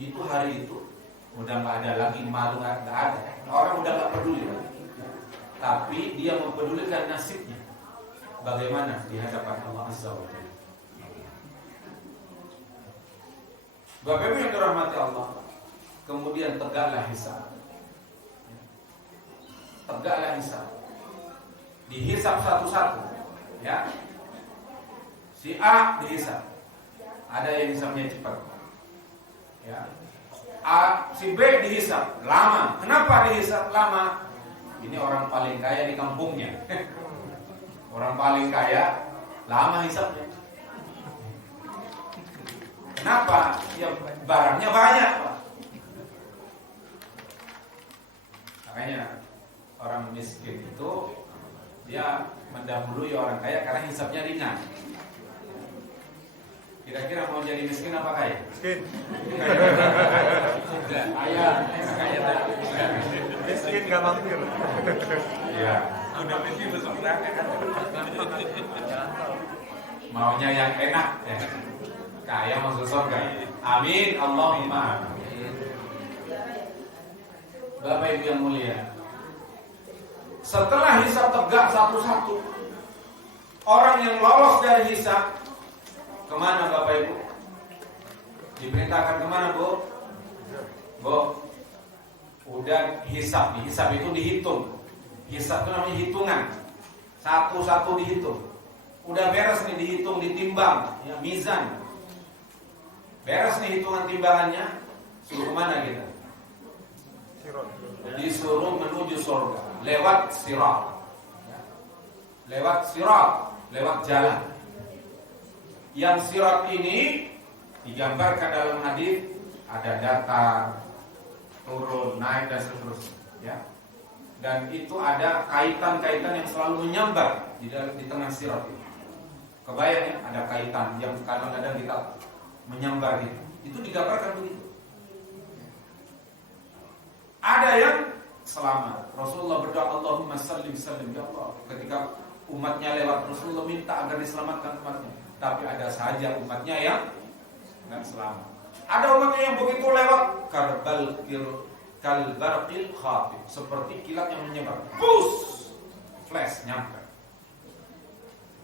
Itu hari itu udah nggak ada lagi malu, nggak ada, orang udah nggak peduli, tapi dia mempedulikan nasibnya, bagaimana di hadapan Allah Azza wa Jalla. Bapak Ibu yang dirahmati Allah, kemudian tegaklah hisab. Tegaklah hisab. Dihisab satu-satu, ya. Si A dihisab. Ada yang hisabnya cepat. Ya. Si B dihisab lama. Kenapa dihisab lama? Ini orang paling kaya di kampungnya. Orang paling kaya lama hisabnya. Kenapa? Ya barangnya banyak, Pak. Makanya orang miskin itu dia mendahului orang kaya karena hisabnya ringan. Kira-kira mau jadi miskin apa kaya? Miskin. Kaya. Miskin gak mampir. Iya. Udah miskin besok neraka kan. Maunya yang enak ya. Kaya masuk surga. Amin, Allahumma amin. Bapak Ibu yang mulia, setelah hisab tegak satu-satu, orang yang lolos dari hisab kemana Bapak Ibu? Diperintahkan kemana Bu? Bu, udah hisab. Hisab itu dihitung. Hisab itu namanya hitungan. Satu-satu dihitung. Udah beres nih, dihitung, ditimbang, ya, mizan. Beres nih hitungan timbangannya, suruh kemana kita? Disuruh menuju surga lewat sirat. Lewat sirat, lewat jalan. Yang sirat ini digambarkan dalam hadis ada datar, turun, naik dan seterusnya, ya. Dan itu ada kaitan-kaitan yang selalu menyambar di tengah sirat itu. Kebayang ya, ada kaitan yang kadang-kadang kita menyambar gitu. Itu digambarkan begitu. Ada yang selamat. Rasulullah berdoa, Allahumma sallim sallim, ya Allah. Ketika umatnya lewat, Rasulullah minta agar diselamatkan umatnya. Tapi ada saja umatnya yang enggak selamat. Ada umatnya yang begitu lewat kalbarqil khatib, seperti kilat yang menyebar. Bus, flash nyampe.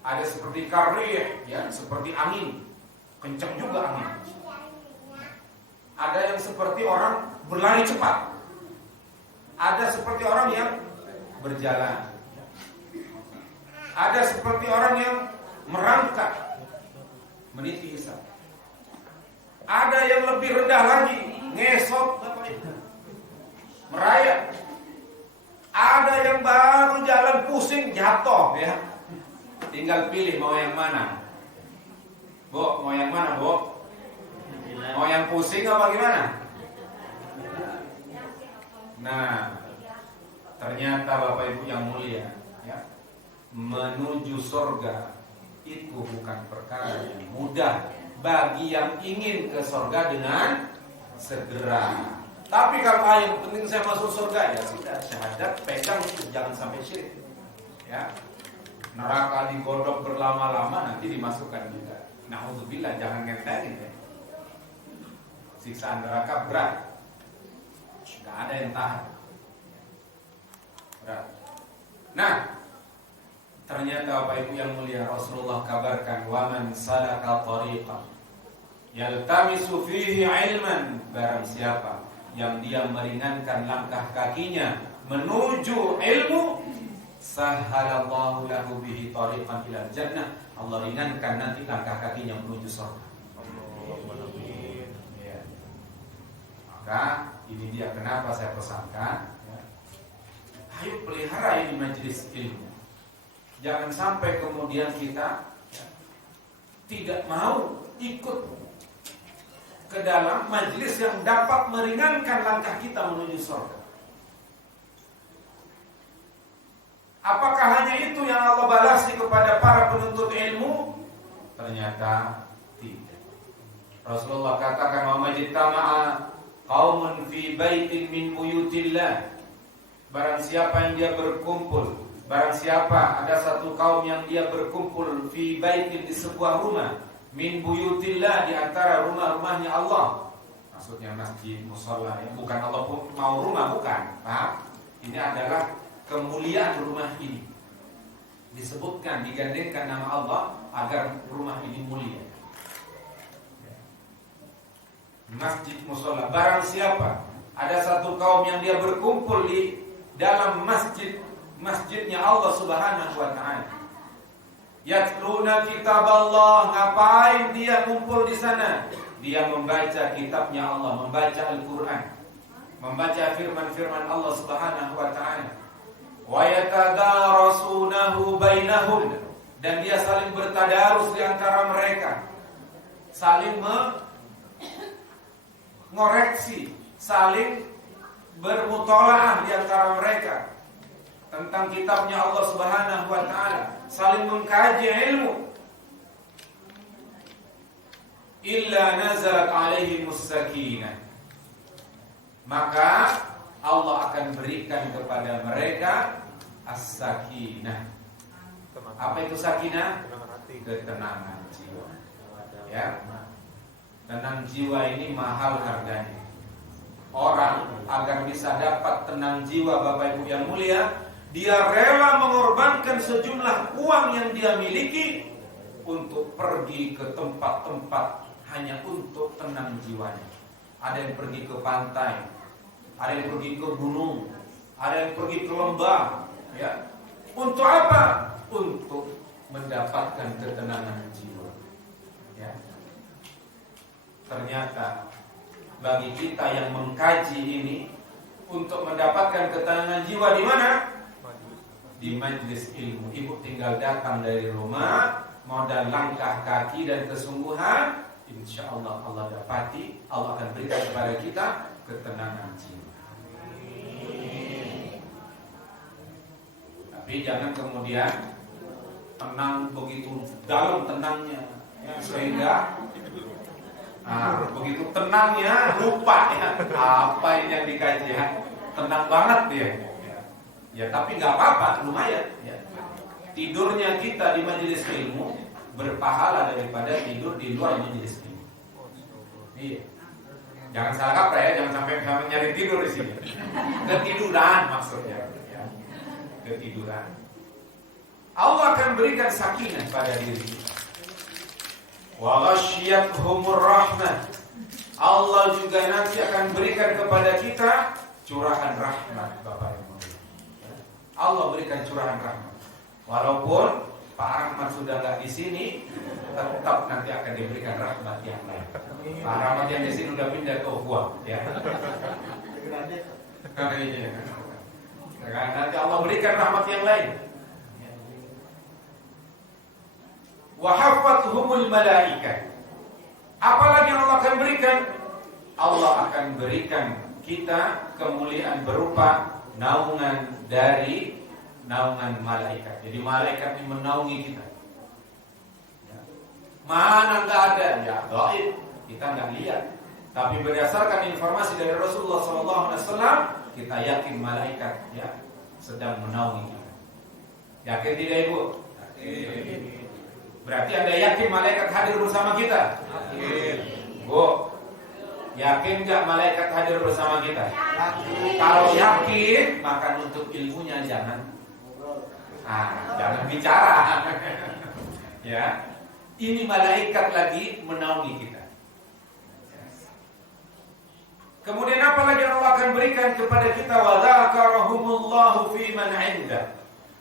Ada seperti karrih, ya, seperti angin, kencang juga angin. Ada yang seperti orang berlari cepat. Ada seperti orang yang berjalan. Ada seperti orang yang merangkak meniti hisab. Ada yang lebih rendah lagi, ngesot, merayap. Ada yang baru jalan pusing, jatuh, ya. Tinggal pilih mau yang mana. Bu, mau yang mana, Bu? Mau yang pusing apa gimana? Nah, ternyata Bapak Ibu yang mulia, ya, menuju surga itu bukan perkara yang mudah bagi yang ingin ke surga dengan segera. Tapi kalau yang penting saya masuk surga, ya sudah, syahadat pegang, jangan sampai syirik, ya. Neraka digodok berlama-lama nanti dimasukkan juga. Na'udzubillah, jangan ngentengin ya. Siksaan neraka berat, nggak ada yang tahan, berat. Nah, ternyata Bapak Ibu yang mulia, Rasulullah kabarkan, waman salaka tariqan yaltamisu fihi ilman, barang siapa yang dia meringankan langkah kakinya menuju ilmu, sahhalallahu lahu bihi tariqan ilal jannah, Allah ringankan nanti langkah kakinya menuju surga. Ya. Maka ini dia kenapa saya pesankan, ya. Ayo pelihara ini majelis ilmu. Jangan sampai kemudian kita, ya, tidak mau ikut ke dalam majelis yang dapat meringankan langkah kita menuju surga. Apakah hanya itu yang Allah balasi kepada para penuntut ilmu? Ternyata tidak. Rasulullah katakan, wa majtama'a qaumun fi baitin min buyutillah. Barang siapa yang dia berkumpul, barang siapa ada satu kaum yang dia berkumpul fi baitin, di sebuah rumah, min buyutillah, di antara rumah-rumahnya Allah. Maksudnya masjid, musholla, ya, bukan Allah pun mau rumah, bukan. Paham? Ini adalah kemuliaan rumah ini. Disebutkan, digandengkan nama Allah agar rumah ini mulia. Masjid, musholla. Barang siapa ada satu kaum yang dia berkumpul di dalam masjidnya Allah Subhanahu wa ta'ala, yatluna kitab Allah. Ngapain dia kumpul di sana? Dia membaca kitabnya Allah, membaca Al-Quran, membaca firman-firman Allah Subhanahu wa ta'ala. Wa yatadarasunahu bainahum, dan dia saling bertadarus di antara mereka, saling mengoreksi, saling bermutolaah di antara mereka tentang kitabnya Allah Subhanahu wa ta'ala, saling mengkaji ilmu. Illa nazalat alaihimus sakinah, maka Allah akan berikan kepada mereka as-sakinah. Apa itu sakinah? Ketenangan jiwa. Ya. Tenang jiwa ini mahal harganya. Orang agar bisa dapat tenang jiwa, Bapak Ibu yang mulia, dia rela mengorbankan sejumlah uang yang dia miliki untuk pergi ke tempat-tempat hanya untuk tenang jiwanya. Ada yang pergi ke pantai, ada yang pergi ke gunung, ada yang pergi ke lembah, ya. Untuk apa? Untuk mendapatkan ketenangan jiwa. Ya. ternyata bagi kita yang mengkaji ini untuk mendapatkan ketenangan jiwa di mana? Di majelis ilmu. Ibu tinggal datang dari rumah, modal langkah kaki dan kesungguhan, insya Allah Allah dapati, Allah akan berikan kepada kita ketenangan jiwa. Tapi jangan kemudian tenang begitu dalam tenangnya, sehingga begitu tenangnya lupa ya apa ini yang dikaji ya. Tenang banget dia. Ya tapi nggak apa-apa, lumayan. Ya. Tidurnya kita di majelis ilmu berpahala daripada tidur di luar majelis ilmu. Iya. Jangan salah kaprah ya, jangan sampai nyari tidur di sini. Ketiduran maksudnya. Ya. Ketiduran. Allah akan berikan sakinah pada diri kita. Wa ghasyiyatuhumur rahmah. Allah juga nanti akan berikan kepada kita curahan rahmat, Bapak Ibu. Allah berikan curahan rahmat. Walaupun Pak Rahmat sudah nggak di sini, tetap nanti akan diberikan rahmat yang lain. Pak Rahmat yang di sini udah pindah ke Uhwah, ya. Nanti Allah berikan rahmat yang lain. Wa hafathumul malaikah. Apalagi yang Allah akan berikan? Allah akan berikan kita kemuliaan berupa naungan dari naungan malaikat. Jadi malaikat ini menaungi kita. Mana nggak ada? Ya gaib, kita nggak lihat. Tapi berdasarkan informasi dari Rasulullah SAW, kita yakin malaikat ya sedang menaungi kita. Yakin tidak Ibu? Yakin. Berarti Anda yakin malaikat hadir bersama kita? Yakin. Bu, yakin nggak malaikat hadir bersama kita? Yakin. Kalau yakin, maka untuk ilmunya jangan bicara. Ya, ini malaikat lagi menaungi kita. Kemudian apa lagi yang Allah akan berikan kepada kita? Wa dzakarahumullahu fi man 'inda.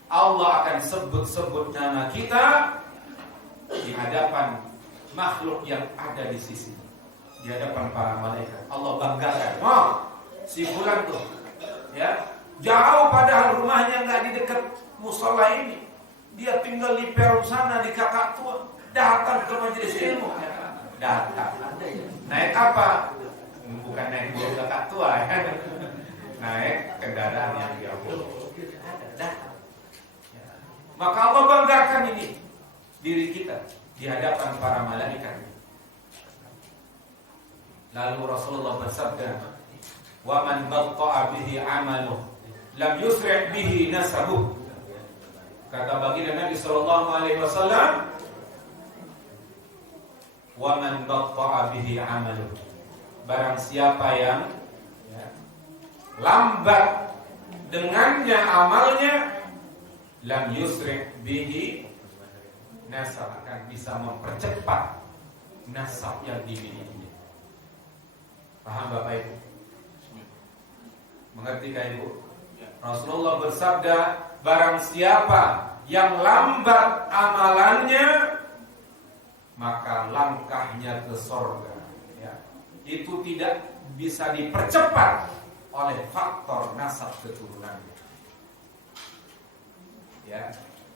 Allah akan sebut-sebut nama kita di hadapan makhluk yang ada di sisi, di hadapan para malaikat. Allah banggakan, si fulan tuh, ya jauh padahal rumahnya nggak di dekat musola ini, dia tinggal di Perum sana di Kakak Tua, datang ke majelis ilmu, datang. Naik apa? Bukan naik burung Kakak Tua, ya. Naik kendaraan yang jauh. Datang. Maka Allah banggakan ini diri kita di hadapan para malaikat. Lalu Rasulullah bersabda, "Wa man batta'a bihi 'amaluhu lam yusri' bihi nasabuh." Kata baginda Nabi sallallahu alaihi wasallam, "Wa man batta'a bihi 'amaluhu." Barang siapa yang lambat dengannya amalnya, lam yusri' bihi nasab, akan bisa mempercepat nasab yang dimiliki. Paham Bapak Ibu? Mengerti kan Ibu? Rasulullah bersabda, barang siapa yang lambat amalannya, maka langkahnya ke surga ya, itu tidak bisa dipercepat oleh faktor nasab keturunannya. Ya.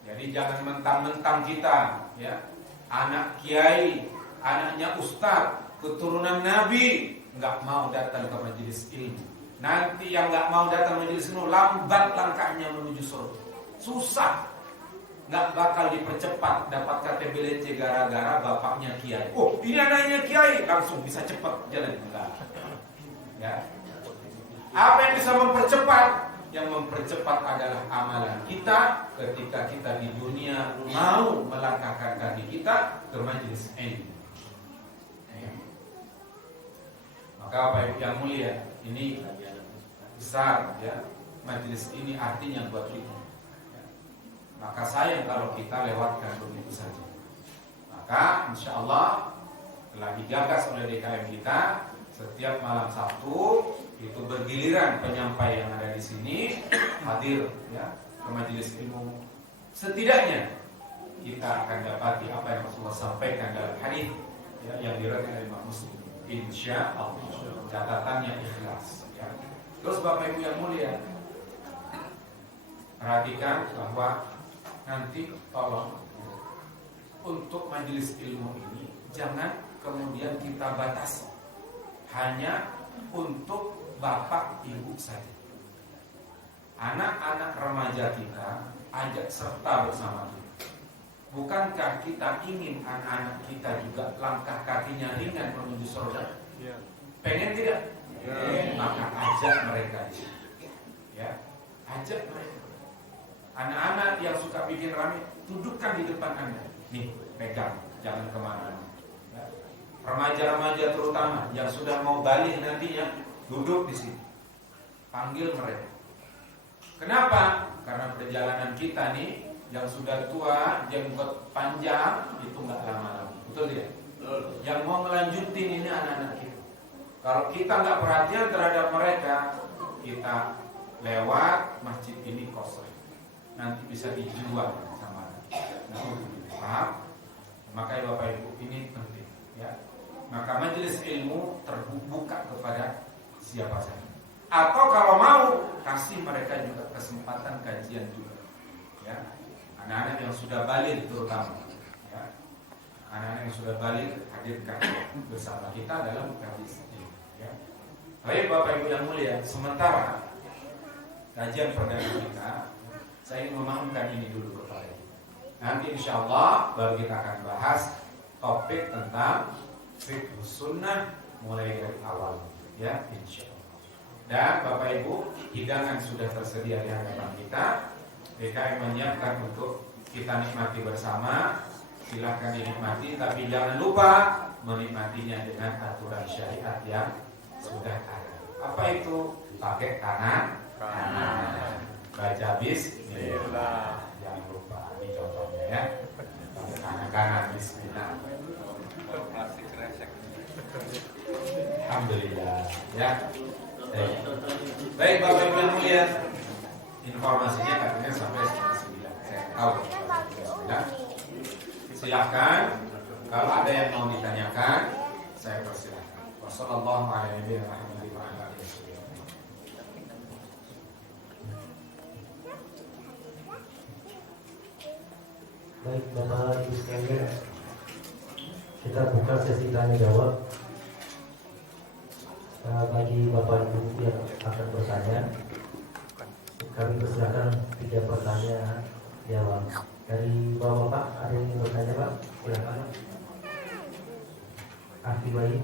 Jadi jangan mentang-mentang kita ya anak kiai, anaknya ustaz, keturunan nabi, nggak mau datang ke majelis ilmu. Nanti yang nggak mau datang majelis ilmu lambat langkahnya menuju surga. Susah, nggak bakal dipercepat dapat KTBLC gara-gara bapaknya kiai. Oh ini anaknya kiai, langsung bisa cepat jalan enggak. Ya. Apa yang bisa mempercepat? Yang mempercepat adalah amalan kita ketika kita di dunia mau melangkahkan kaki kita ke majelis ilmu. Maka Bapak Ibu yang mulia, ini besar ya majelis ini artinya buat kita. Maka sayang kalau kita lewatkan begitu saja. Maka insya Allah telah digagas oleh DKM kita setiap malam Sabtu itu bergiliran penyampai yang ada di sini hadir ya ke majelis ilmu. Setidaknya kita akan dapati apa yang Rasulullah sampaikan dalam hadis ya, yang diriwayatkan oleh Imam Muslim. Insya Allah. Catatannya ikhlas. Ya. Terus Bapak Ibu yang mulia, perhatikan bahwa nanti tolong untuk majelis ilmu ini jangan kemudian kita batasi hanya untuk bapak ibu saja. Anak-anak remaja kita ajak serta bersama kita. Bukankah kita ingin anak-anak kita juga langkah kakinya ringan menuju surga? Pengen tidak? Maka ajak mereka di sini. Ya, ajak mereka. Anak-anak yang suka bikin rame, dudukkan di depan Anda. Nih, pegang, jangan kemana-mana. Ya. Remaja-remaja terutama yang sudah mau balik nantinya, duduk di sini. Panggil mereka. Kenapa? Karena perjalanan kita nih yang sudah tua, jenggot panjang itu nggak lama lagi. Betul ya? Yang mau melanjutin ini anak-anak kita. Kalau kita nggak perhatian terhadap mereka, kita lewat masjid ini kosong. Nanti bisa dijual sama. Paham? Makanya Bapak Ibu ini penting, ya. Maka majelis ilmu terbuka kepada siapa saja. Atau kalau mau kasih mereka juga kesempatan kajian juga, ya. Anak-anak yang sudah balik terutama, ya. Anak-anak yang sudah balik hadirkan bersama kita dalam kajian ini, ya. Baik Bapak Ibu yang mulia, sementara kajian perdana kita, saya ingin memahamkan ini dulu kepada kita. Nanti insya Allah baru kita akan bahas topik tentang fiqh sunnah mulai dari awal, ya insya Allah. Dan Bapak Ibu, hidangan sudah tersedia di hadapan kita. DKM menyiapkan untuk kita nikmati bersama. Silahkan dinikmati, tapi jangan lupa menikmatinya dengan aturan syariat yang sudah ada. Apa itu? Pakai tangan kanan. Baca bismillah. Jangan lupa, ini contohnya ya. Pakai tangan kanan bismillah. Alhamdulillah ya. Baik Bapak Ibu yang mulia, informasinya katanya sampai 9. Saya tahu. Bismillah. Silahkan. Kalau ada yang mau ditanyakan, saya persilahkan. Wassalamualaikum warahmatullahi wabarakatuh. Baik Bapak Ibu sekalian, kita buka sesi tanya jawab. Bagi Bapak Ibu yang akan bertanya, kami persilakan 3 pertanyaan jawab. Dari Bapak ada yang ingin bertanya Pak? Silakan. Ahli bayi.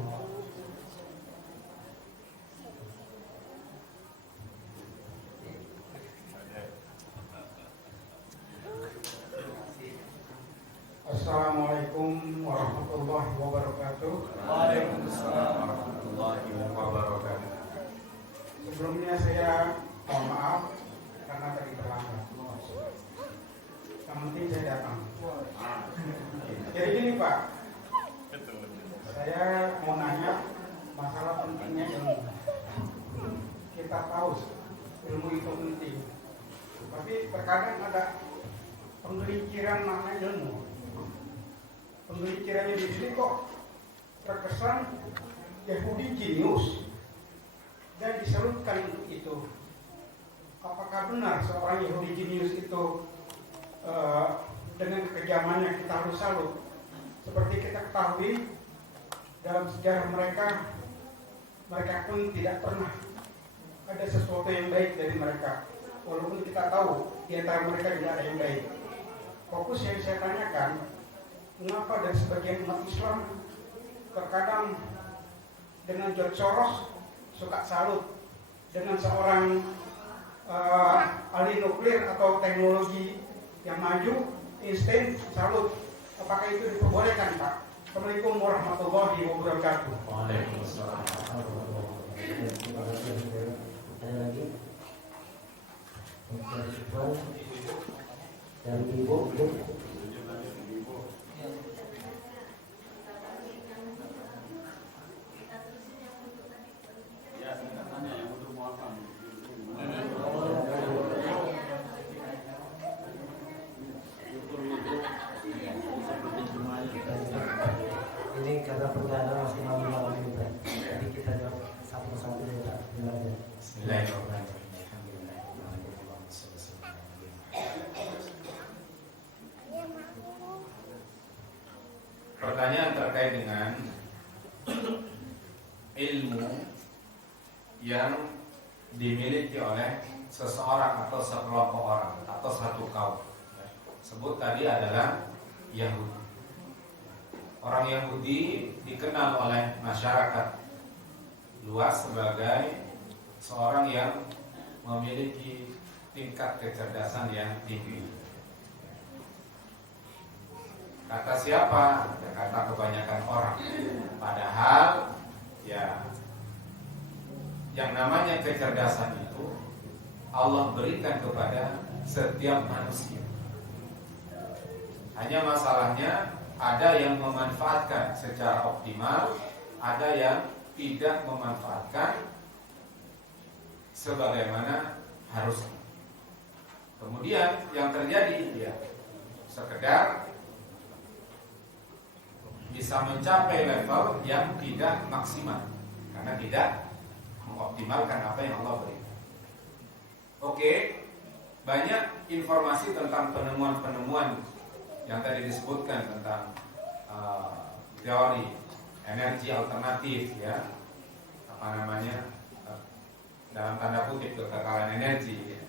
Assalamualaikum warahmatullahi wabarakatuh. Waalaikumsalam warahmatullahi wabarakatuh. Sebelumnya saya mohon maaf karena tadi terlambat. Yang penting saya datang. Jadi gini Pak, saya mau nanya masalah pentingnya ilmu. Kita tahu ilmu itu penting, tapi terkadang ada penggelinciran makna ilmu. Penggelincirannya di sini kok terkesan Yahudi jenius dan disalutkan untuk itu. Apakah benar seorang Yahudi jenius itu dengan kekejamannya kita harus salut? Seperti kita ketahui dalam sejarah mereka pun tidak pernah ada sesuatu yang baik dari mereka. Walaupun kita tahu di antara mereka tidak ada yang baik. Fokus yang saya tanyakan, mengapa dari sebagian umat Islam terkadang dengan George Soros suka salut, dengan seorang ahli nuklir atau teknologi yang maju instan salut? Apakah itu diperbolehkan Pak? Assalamualaikum warahmatullahi wabarakatuh. Waalaikumsalam. Terima kasih. Ada lagi? Dari Ibu. Ini karena pertanyaan masih malam-malam ini. Bismillahirrahmanirrahim. Pertanyaan terkait dengan ilmu yang dimiliki oleh seseorang atau sekelompok orang atau satu kaum. Sebut tadi adalah Yahudi. Orang Yahudi dikenal oleh masyarakat luas sebagai seorang yang memiliki tingkat kecerdasan yang tinggi. Kata siapa? Ya, kata kebanyakan orang. Padahal ya, yang namanya kecerdasan itu Allah berikan kepada setiap manusia. Hanya masalahnya ada yang memanfaatkan secara optimal, ada yang tidak memanfaatkan sebagaimana harusnya. Kemudian yang terjadi ya sekedar bisa mencapai level yang tidak maksimal karena tidak mengoptimalkan apa yang Allah berikan. Oke, banyak informasi tentang penemuan-penemuan yang tadi disebutkan tentang teori energi alternatif ya, apa namanya dalam tanda kutip kekekalan energi ya,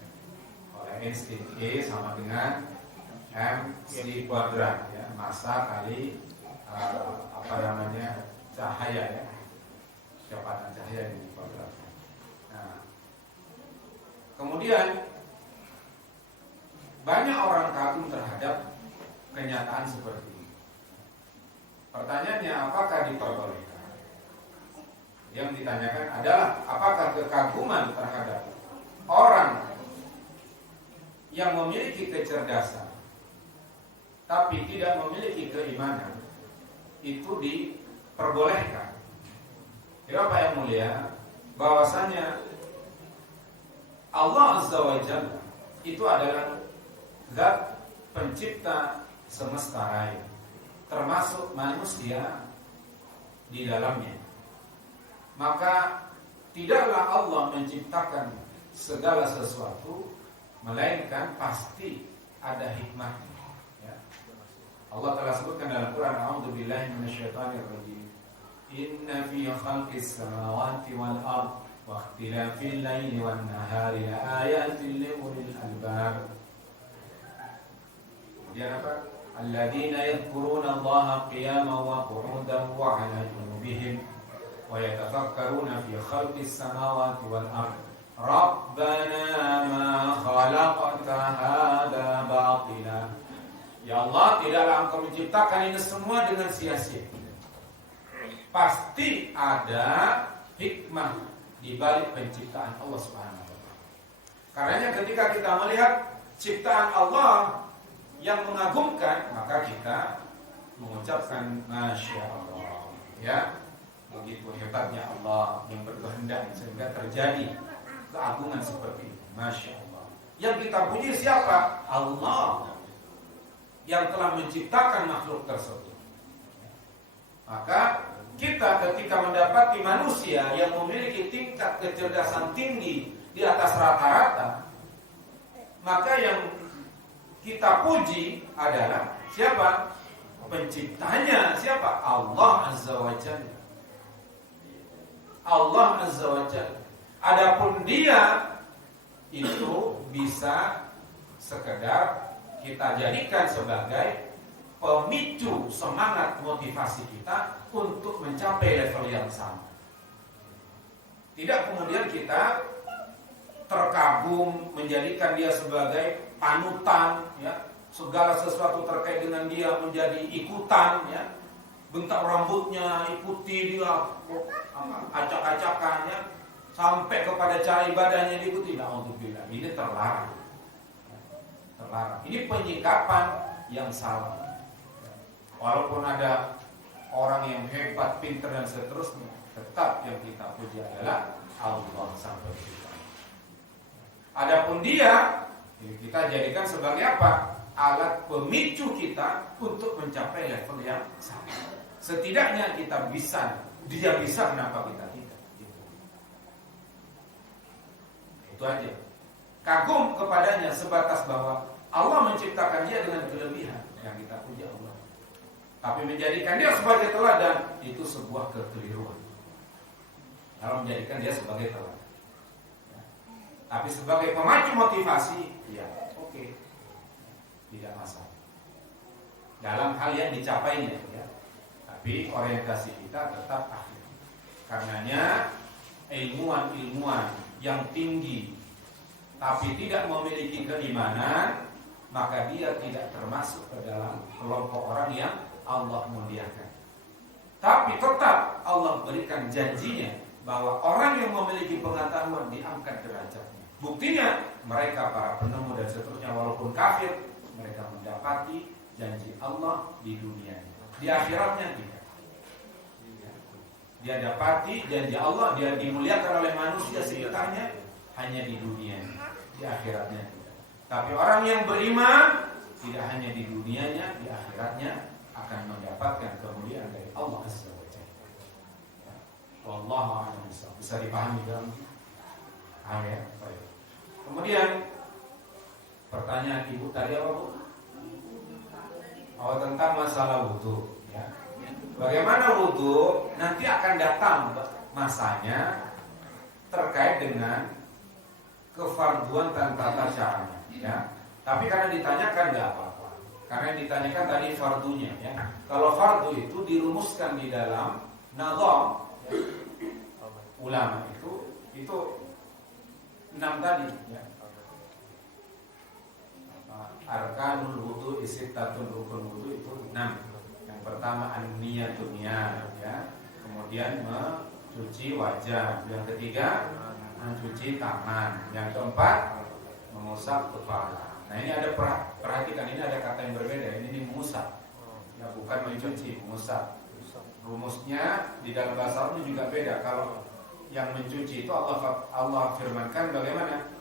oleh Einstein. E sama dengan mc kuadrat ya, massa kali apa namanya cahaya ya, kecepatan cahaya ini kuadrat. Nah, kemudian banyak orang kagum terhadap kenyataan seperti ini. Pertanyaannya, apakah diperbolehkan? Yang ditanyakan adalah apakah kekaguman terhadap orang yang memiliki kecerdasan tapi tidak memiliki keimanan itu diperbolehkan. Ya Bapak yang mulia, bahwasanya Allah Azza wa Jalla itu adalah zat pencipta semesta raya, termasuk manusia di dalamnya. Maka tidaklah Allah menciptakan segala sesuatu melainkan pasti ada hikmahnya. Allah telah sebutkan dalam Quran, A'udzubillahi minasyaitonirrajim. Inna fi khalqis samawati wal ardh wa ikhtilafil laili wan nahari laayatin liulil albab. Kemudian apa? Alladzina yadhkuruna Allaha qiyaman wa qu'udan wa 'ala junubihim wa yatafakkaruna fi khalqis samawati wal ardh. Rabbana ma khalaqta hadza batila. Ya Allah, tidaklah Engkau menciptakan ini semua dengan sia-sia. Pasti ada hikmah di balik penciptaan Allah Subhanahu wa taala. Karenanya ketika kita melihat ciptaan Allah yang mengagumkan, maka kita mengucapkan Masya Allah. Ya, begitu hebatnya Allah yang berkehendak sehingga terjadi keagungan seperti ini. Masya Allah. Yang kita puji siapa? Allah yang telah menciptakan makhluk tersebut. Maka kita ketika mendapati manusia yang memiliki tingkat kecerdasan tinggi di atas rata-rata, maka yang kita puji adalah siapa? Penciptanya siapa? Allah Azza wa Jalla. Allah Azza wa Jalla. Adapun dia itu bisa sekedar kita jadikan sebagai pemicu semangat motivasi kita untuk mencapai level yang sama. Tidak kemudian kita terkagum menjadikan dia sebagai panutan, ya, segala sesuatu terkait dengan dia menjadi ikutan, ya, bentak rambutnya ikuti dia, acak-acakan, ya, sampai kepada cara ibadahnya diikuti. Alhamdulillah, ini terlarang. Terlarang. Ini penyikapan yang salah. Walaupun ada orang yang hebat, pintar dan seterusnya, tetap yang kita puji adalah Allah sampai kita. Adapun dia, kita jadikan sebagai apa? Alat pemicu kita untuk mencapai level yang sama. Setidaknya kita bisa, dia bisa, kenapa kita tidak? Itu aja. Kagum kepadanya sebatas bahwa Allah menciptakan dia dengan kelebihan, yang kita puji Allah. Tapi menjadikan dia sebagai teladan itu sebuah kekeliruan. Kalau menjadikan dia sebagai teladan, ya. Tapi sebagai pemacu motivasi, ya oke, tidak masalah. Dalam hal yang dicapainya, ya. Tapi orientasi kita tetap akhir. Karenanya ilmuwan-ilmuwan yang tinggi tapi tidak memiliki keimanan, maka dia tidak termasuk ke dalam kelompok orang yang Allah muliakan. Tapi tetap Allah berikan janjinya bahwa orang yang memiliki pengetahuan diangkat derajatnya. Buktinya mereka para penemu dan seterusnya walaupun kafir, mereka mendapati janji Allah di dunia. Di akhiratnya tidak. Dia dapati janji Allah, dia dimuliakan oleh manusia sekitarnya hanya di dunia. Di akhiratnya tidak. Tapi orang yang beriman tidak hanya di dunianya, di akhiratnya akan mendapatkan kemuliaan dari Allah Azza wa Jalla. Wallahu a'lam bishawab. Bisa dipahami dalam ayat. Baik. Kemudian pertanyaan ibu tadi apa, Bu? Oh, tentang masalah wudu, ya. Bagaimana wudu? Nanti akan datang masanya terkait dengan kefarduan dan tata caranya, ya. Tapi karena ditanyakan nggak apa-apa. Karena yang ditanyakan tadi fardunya, ya. Kalau fardu itu dirumuskan di dalam nazam, ya. Ulama itu 6 tadi, ya. Arkanul wudu isittatun, rukun wudu itu 6. Yang pertama an-niyatun, ya. Kemudian mencuci wajah. Yang ketiga mencuci tangan. Yang keempat mengusap kepala. Nah ini ada perhatikan, ini ada kata yang berbeda. Ini mengusap, ya bukan mencuci, mengusap. Rumusnya di dalam bahasa Arab juga beda. Kalau yang mencuci itu Allah firmankan bagaimana?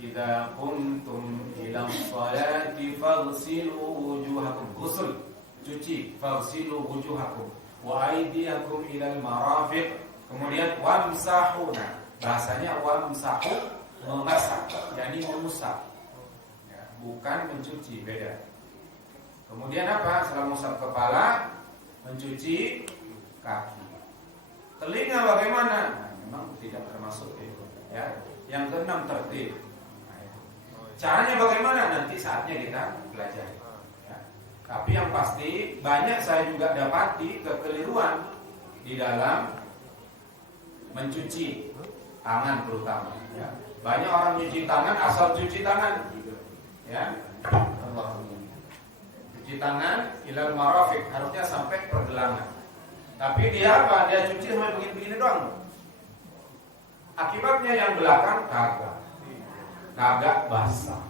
Idza kuntum ila sholati faghsilu wujuhakum. Ghusl, cuci, faghsilu wujuhakum wa aydiyakum ilal marafiq. Kemudian wamsahuna. Bahasanya wamsahu, memasak, yakni mengusap, ya, bukan mencuci, beda. Kemudian apa? Setelah mengusap kepala, mencuci kaki. Telinga bagaimana? Nah, memang tidak termasuk itu, ya. Yang keenam tertib. Nah, caranya bagaimana? Nanti saatnya kita pelajari, ya. Tapi yang pasti banyak saya juga dapati kekeliruan di dalam mencuci tangan terutama, ya. Banyak orang cuci tangan asal cuci tangan, ya. Cuci tangan ilal marafiq, harusnya sampai pergelangan. Tapi dia apa? Dia cuci sampai begini-begini doang. Akibatnya yang belakang kagak basah.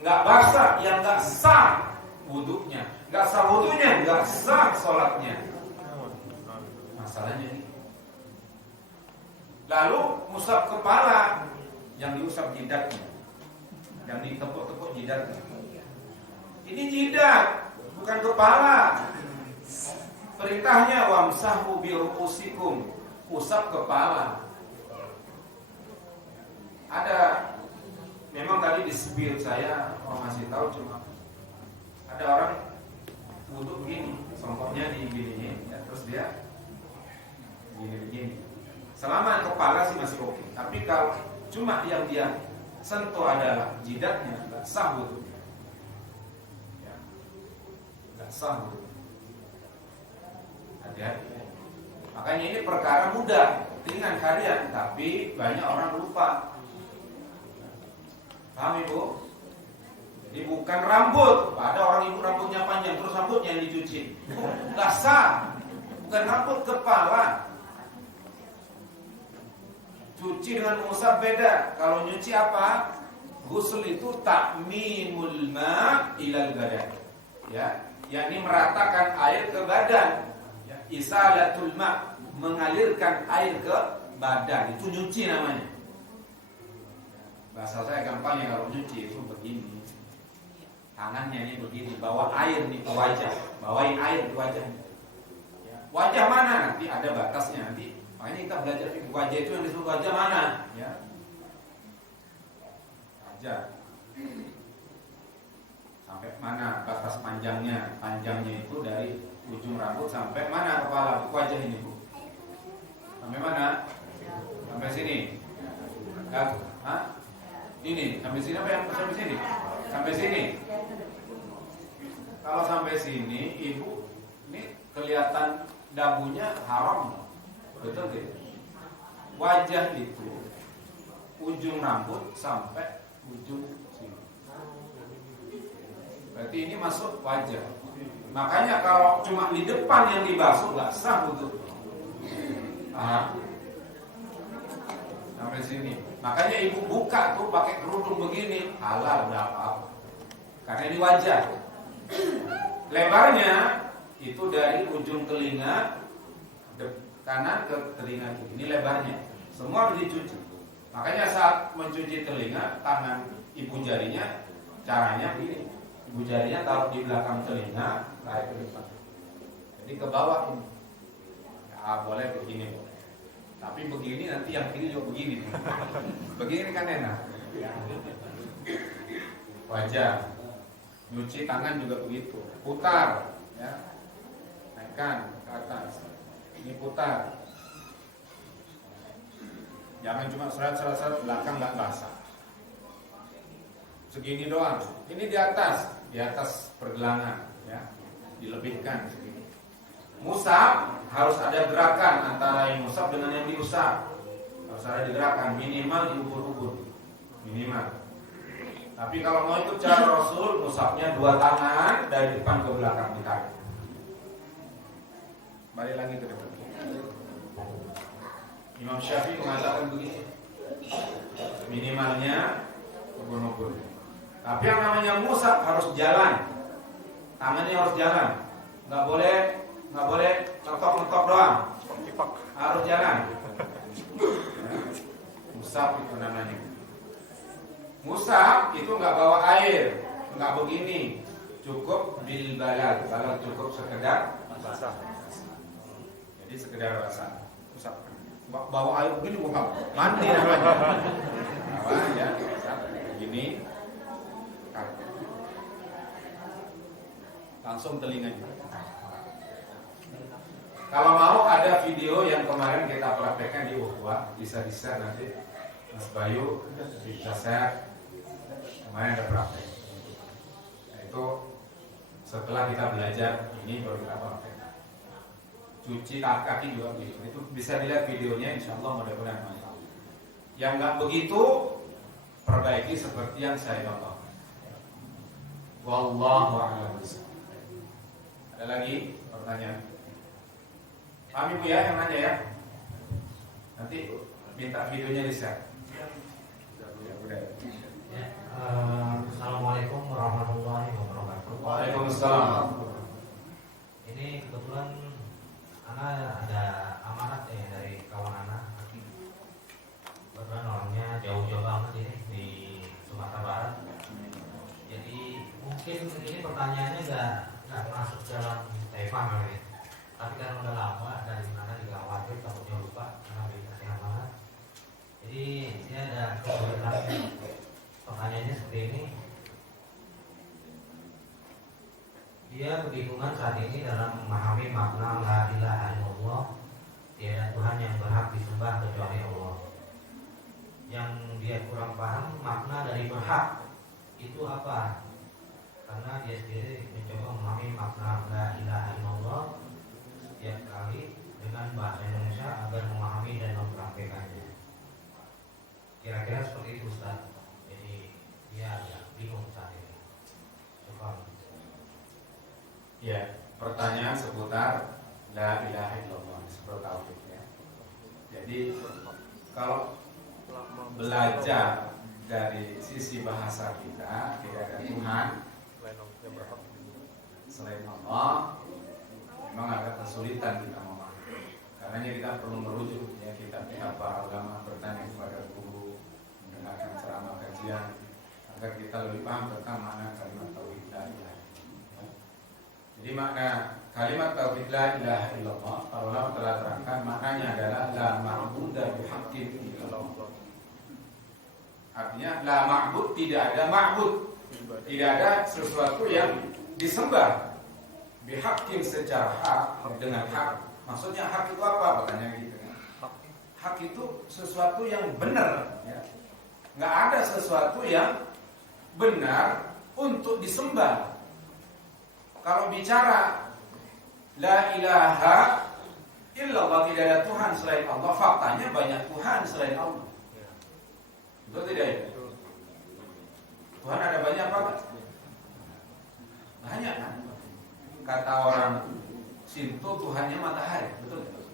Enggak basah, yang enggak sah wudunya. Enggak sah wudunya, enggak sah salatnya. Masalahnya ini. Lalu usap kepala, yang diusap jidatnya, yang ditepuk-tepuk jidatnya. Ini jidat, bukan kepala. Perintahnya wamsahu bi ru'usikum, usap kepala. Ada, memang tadi di spill saya masih tahu, cuma ada orang wudu begini, songkoknya di gini, ya, terus dia begini. Selama kepala sih masih oke. Tapi kalau cuma yang dia sentuh adalah jidatnya, nggak sah wudunya, ya, nggak sah wudunya. Hati-hati. Makanya ini perkara mudah, ringan kalian, tapi banyak orang lupa. Paham Ibu? Jadi bukan rambut. Ada orang ibu rambutnya panjang terus rambutnya yang dicuci, nggak sah. Bukan rambut, kepala. Cuci dengan mengusap beda. Kalau nyuci apa? Ghusl itu ta'mimul ma' ilal badan, ya, yakni meratakan air ke badan, ya. Isalatul ma', mengalirkan air ke badan, itu nyuci namanya. Bahasa saya gampangnya kalau nyuci itu begini. Tangannya ini begini, bawa air nih ke wajah, bawain air ke wajahnya. Wajah mana? Nanti ada batasnya nanti. Makanya kita belajar wajah itu yang disebut wajah mana, ya. wajah. Sampai mana batas panjangnya? Panjangnya itu dari ujung rambut sampai mana kepala wajah ini, Bu? Sampai mana? Sampai sini. Hah? Ini sampai sini apa yang sampai sini? Sampai sini. Kalau sampai sini, Ibu, ini kelihatan dagunya haram, betul tidak? Wajah itu ujung rambut sampai ujung sini. Berarti ini masuk wajah. Makanya kalau cuma di depan yang dibasuh nggak sah untuk sampai sini. Makanya ibu buka tuh pakai kerudung begini, halal nggak apa-apa. Karena ini wajah. Lebarnya itu dari ujung telinga kanan ke telinga kiri. Ini lebarnya. Semua harus dicuci. Makanya saat mencuci telinga, tangan ibu jarinya caranya begini. Ibu jarinya taruh di belakang telinga, tarik ke depan. Jadi ke bawah ini. Ya, boleh begini boleh. Tapi begini nanti yang kiri juga begini. Begini kan enak. Wajah. Nyuci tangan juga begitu. Putar, ya. Naikkan ke atas. Ini putar. Jangan cuma seret belakang nggak basah. Segini doang. Ini di atas pergelangan, ya. Dilebihkan segini. Musab harus ada gerakan antara yang musab dengan yang diusap. Harus ada gerakan minimal di ubun-ubun. Minimal. Tapi kalau mau ikut cara Rasul, musabnya 2 tangan dari depan ke belakang ditarik. Balik lagi ke depan. Imam Syafi'i mengatakan begini. Minimalnya ubun-ubun. Tapi yang namanya musab harus jalan. Tangannya harus jalan. Nggak boleh ngetok doang. Harus jalan. Musab itu namanya. Musab itu nggak bawa air, nggak begini. Cukup bil balal, kalau cukup sekedar basah. Jadi sekedar basah. Musab. Bawa air begini bukan mandi namanya. Bawa ya, begini. Langsung telinganya. Kalau mau ada video yang kemarin kita praktekkan di Ukhuwah, bisa di-share nanti Mas Bayu bisa share. Kemarin ada praktek. Nah, itu setelah kita belajar ini baru kita praktekkan. Cuci kaki juga begitu. Itu bisa dilihat videonya, insya Allah mudah-mudahan manfaat. Yang nggak begitu perbaiki seperti yang saya contohkan. Wallahu a'lam. Ada lagi pertanyaan? Paham Ibu ya yang nanya ya? Nanti minta videonya di-share. Ya, udah. Ya, Assalamualaikum warahmatullahi wabarakatuh. Waalaikumsalam. Ini kebetulan Ana ada amanat dari kawan Ana. Kebetulan orangnya jauh-jauh banget ini di Sumatera Barat. Jadi mungkin ini pertanyaannya nggak masuk dalam tema kali. Tapi karena udah lama dari mana juga khawatir takutnya lupa karena dikasih amanat. Jadi dia ada kesulitan. Pertanyaannya seperti ini. Dia kebingungan saat ini dalam memahami makna la ilaha illallah, tiada Tuhan yang berhak disembah kecuali Allah. Yang dia kurang paham makna dari berhak itu apa? Karena dia sendiri mencoba memahami makna la ilaha illallah setiap kali dengan bahasa Indonesia agar memahami dan mempraktekannya. Kira-kira seperti itu Ustaz. Jadi dia agak bingung saat ini. Coba. Ya, pertanyaan seputar la ilaha illallah seperti tauhid ya. Jadi kalau belajar dari sisi bahasa kita, tidak ada Tuhan selain Allah, memang agak kesulitan kita memahami. Karena kita perlu merujuk ya, kita para ulama bertanya kepada guru, mendengarkan ceramah kajian agar kita lebih paham tentang makna kalimat tauhid la ilaha. Jadi makna kalimat tauhid la ilaha illallah, para ulama telah terangkan maknanya adalah la ma'budu bihaqqin illallah. Artinya la ma'bud, tidak ada ma'bud, tidak ada sesuatu yang disembah bihaqqin secara hak, dengan hak. Maksudnya hak itu apa? Katanya gitu. Hak itu sesuatu yang benar, ya. Nggak ada sesuatu yang benar untuk disembah. Kalau bicara la ilaha illallah, tidak ada Tuhan selain Allah, faktanya banyak Tuhan selain Allah. Betul tidak ya? Tuhan ada banyak apa? Banyak kan? Kata orang Sinto Tuhannya matahari, betul tidak?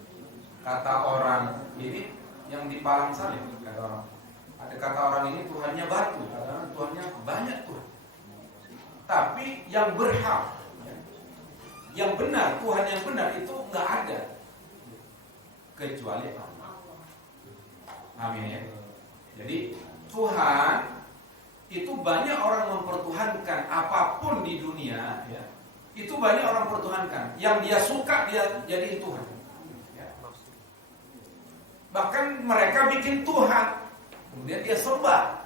Kata orang ini yang di Palang Salib, kata orang. Ada kata orang ini Tuhannya batu, kata orang Tuhannya banyak Tuhan. Tapi yang berhak, yang benar, Tuhan yang benar itu nggak ada kecuali Allah. Amin ya. Jadi Tuhan itu banyak orang mempertuhankan apapun di dunia, ya. Itu banyak orang pertuhankan. Yang dia suka dia jadi Tuhan. Ya. Bahkan mereka bikin Tuhan, kemudian dia sembah.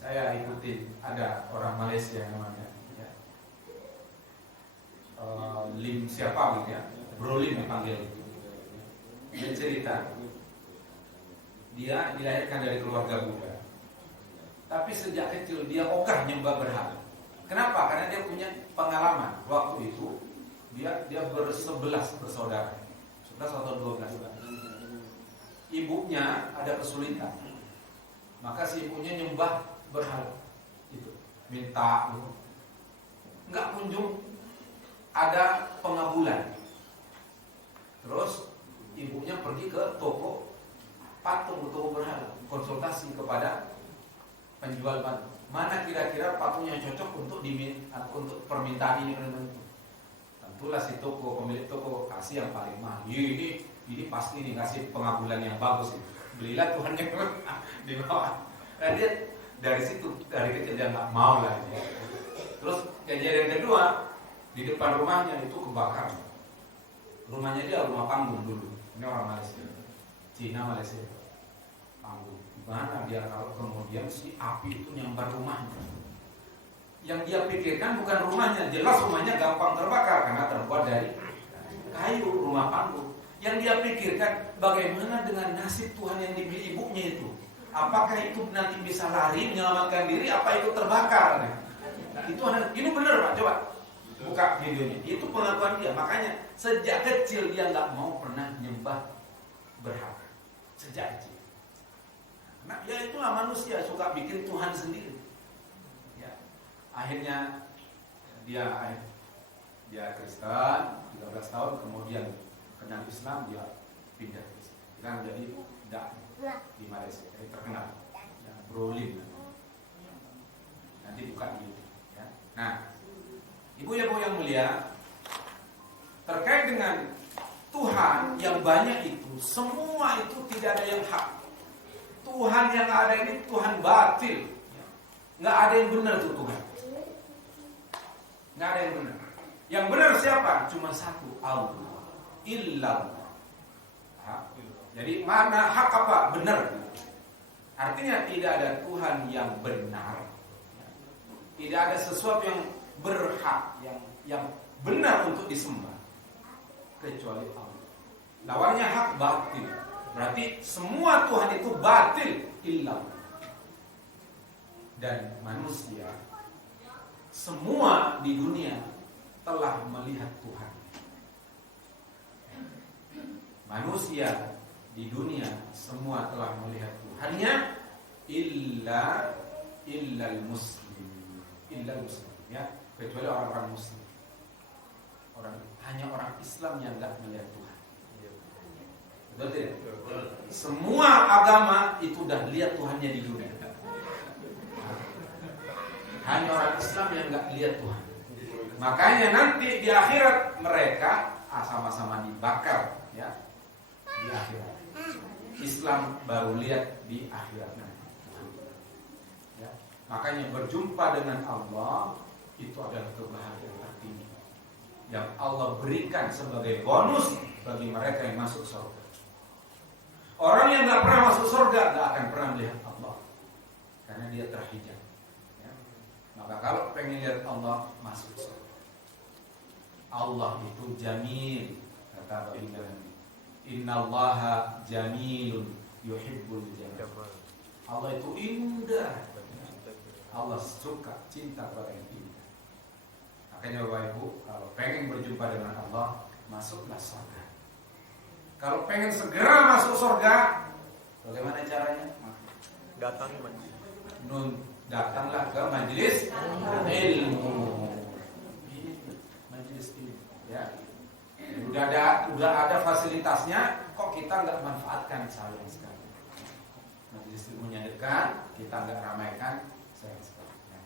Saya ikuti ada orang Malaysia namanya, ya. Lim siapa gitu ya, Bro Lim dipanggil. Dia cerita, dia dilahirkan dari keluarga Buddha, tapi sejak kecil dia ogah nyembah berhala. Kenapa? Karena dia punya pengalaman. Waktu itu dia bersebelas bersaudara, 11 atau 12. Ibunya ada kesulitan, maka si ibunya nyembah berhala itu, minta gitu. Nggak kunjung ada pengabulan. Terus ibunya pergi ke toko patung, toko berhala, konsultasi kepada penjual patung. Mana kira-kira patung yang cocok untuk permintaan ini. Tentulah si toko, pemilik toko kasih yang paling mahal. Ini pasti nih kasih pengabulan yang bagus ini. Belilah Tuhan yang di bawah. Nah, dia dari situ, dari kecil dia nggak mau lah. Ya. Terus kejadian kedua, di depan rumahnya itu kebakar. Rumahnya dia rumah panggung dulu. Ini orang Malaysia, Cina Malaysia. Panggung. Gimana dia kalau kemudian si api itu nyambar rumahnya? Yang dia pikirkan bukan rumahnya, jelas rumahnya gampang terbakar karena terbuat dari kayu, rumah panggung. Yang dia pikirkan bagaimana dengan nasib Tuhan yang dibeli ibunya itu? Apakah itu nanti bisa lari menyelamatkan diri? Apa itu terbakar? Nah, itu benar Pak, coba buka videonya. Itu pengakuan dia. Makanya sejak kecil dia nggak mau pernah nyembah berhala. Sejak kecil. Nah, ya itulah manusia suka bikin Tuhan sendiri. Ya. Akhirnya dia Kristen 13 tahun, kemudian kenal Islam, dia pindah ke Islam. Dia menjadi dai di Malaysia, jadi terkenal. Ya, Bro Lim. Nanti buka di YouTube. Ya. Nah, ibu-ibu yang mulia, terkait dengan Tuhan yang banyak itu, semua itu tidak ada yang hak. Tuhan yang ada ini Tuhan batil. Nggak ada yang benar tuh Tuhan. Nggak ada yang benar. Yang benar siapa? Cuma satu, Allah. Illallah. Jadi mana hak apa? Benar. Artinya tidak ada Tuhan yang benar. Tidak ada sesuatu yang berhak, yang benar untuk disembah kecuali Allah. Lawannya hak batil. Berarti semua Tuhan itu batil illallah. Dan manusia semua di dunia telah melihat Tuhan. Manusia di dunia semua telah melihat Tuhannya illal muslim. Illal muslim, ya, kecuali orang-orang muslim. Hanya orang Islam yang tidak melihat Tuhan. Betul tidak? Semua agama itu sudah lihat Tuhannya di dunia. Hanya orang Islam yang nggak lihat Tuhan. Makanya nanti di akhirat mereka sama-sama dibakar, ya, di akhirat. Islam baru lihat di akhirat nanti. Ya. Makanya berjumpa dengan Allah itu adalah kebahagiaan tertinggi yang Allah berikan sebagai bonus bagi mereka yang masuk surga. Orang yang nggak pernah masuk surga nggak akan pernah melihat Allah, karena dia terhijab. Ya. Maka kalau pengen lihat Allah, masuk surga. Allah itu jamil, kata Ibnu Ghazali. Innallaha jamilun yuhibbul jamal. Allah itu indah. Allah suka, cinta pada yang indah. Makanya Bapak Ibu, kalau pengen berjumpa dengan Allah, masuklah surga. Kalau pengen segera masuk surga, bagaimana caranya? Datanglah ke majelis ilmu. Majelis ilmu, ya. Udah ada fasilitasnya, kok kita nggak manfaatkan, sayang sekali. Majelis ilmunya dekat, kita nggak ramaikan, sayang sekali. Ya.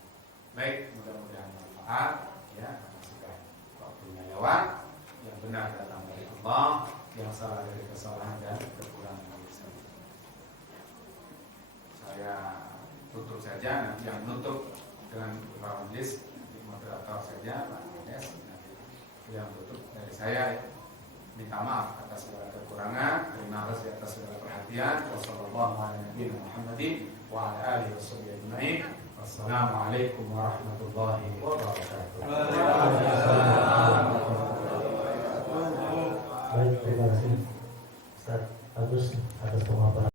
Baik, mudah-mudahan manfaat. Ya, sudah waktunya lewat. Yang benar datang dari Allah, yang salah dari kesalahan dan kekurangan dari saya. Saya tutup saja, nanti yang nutup dengan Pak Majelis, nanti moderator saja, Pak Majelis. Yang tutup dari saya, minta maaf atas segala kekurangan, terima kasih atas segala perhatian. Wassalamualaikum warahmatullahi wabarakatuh.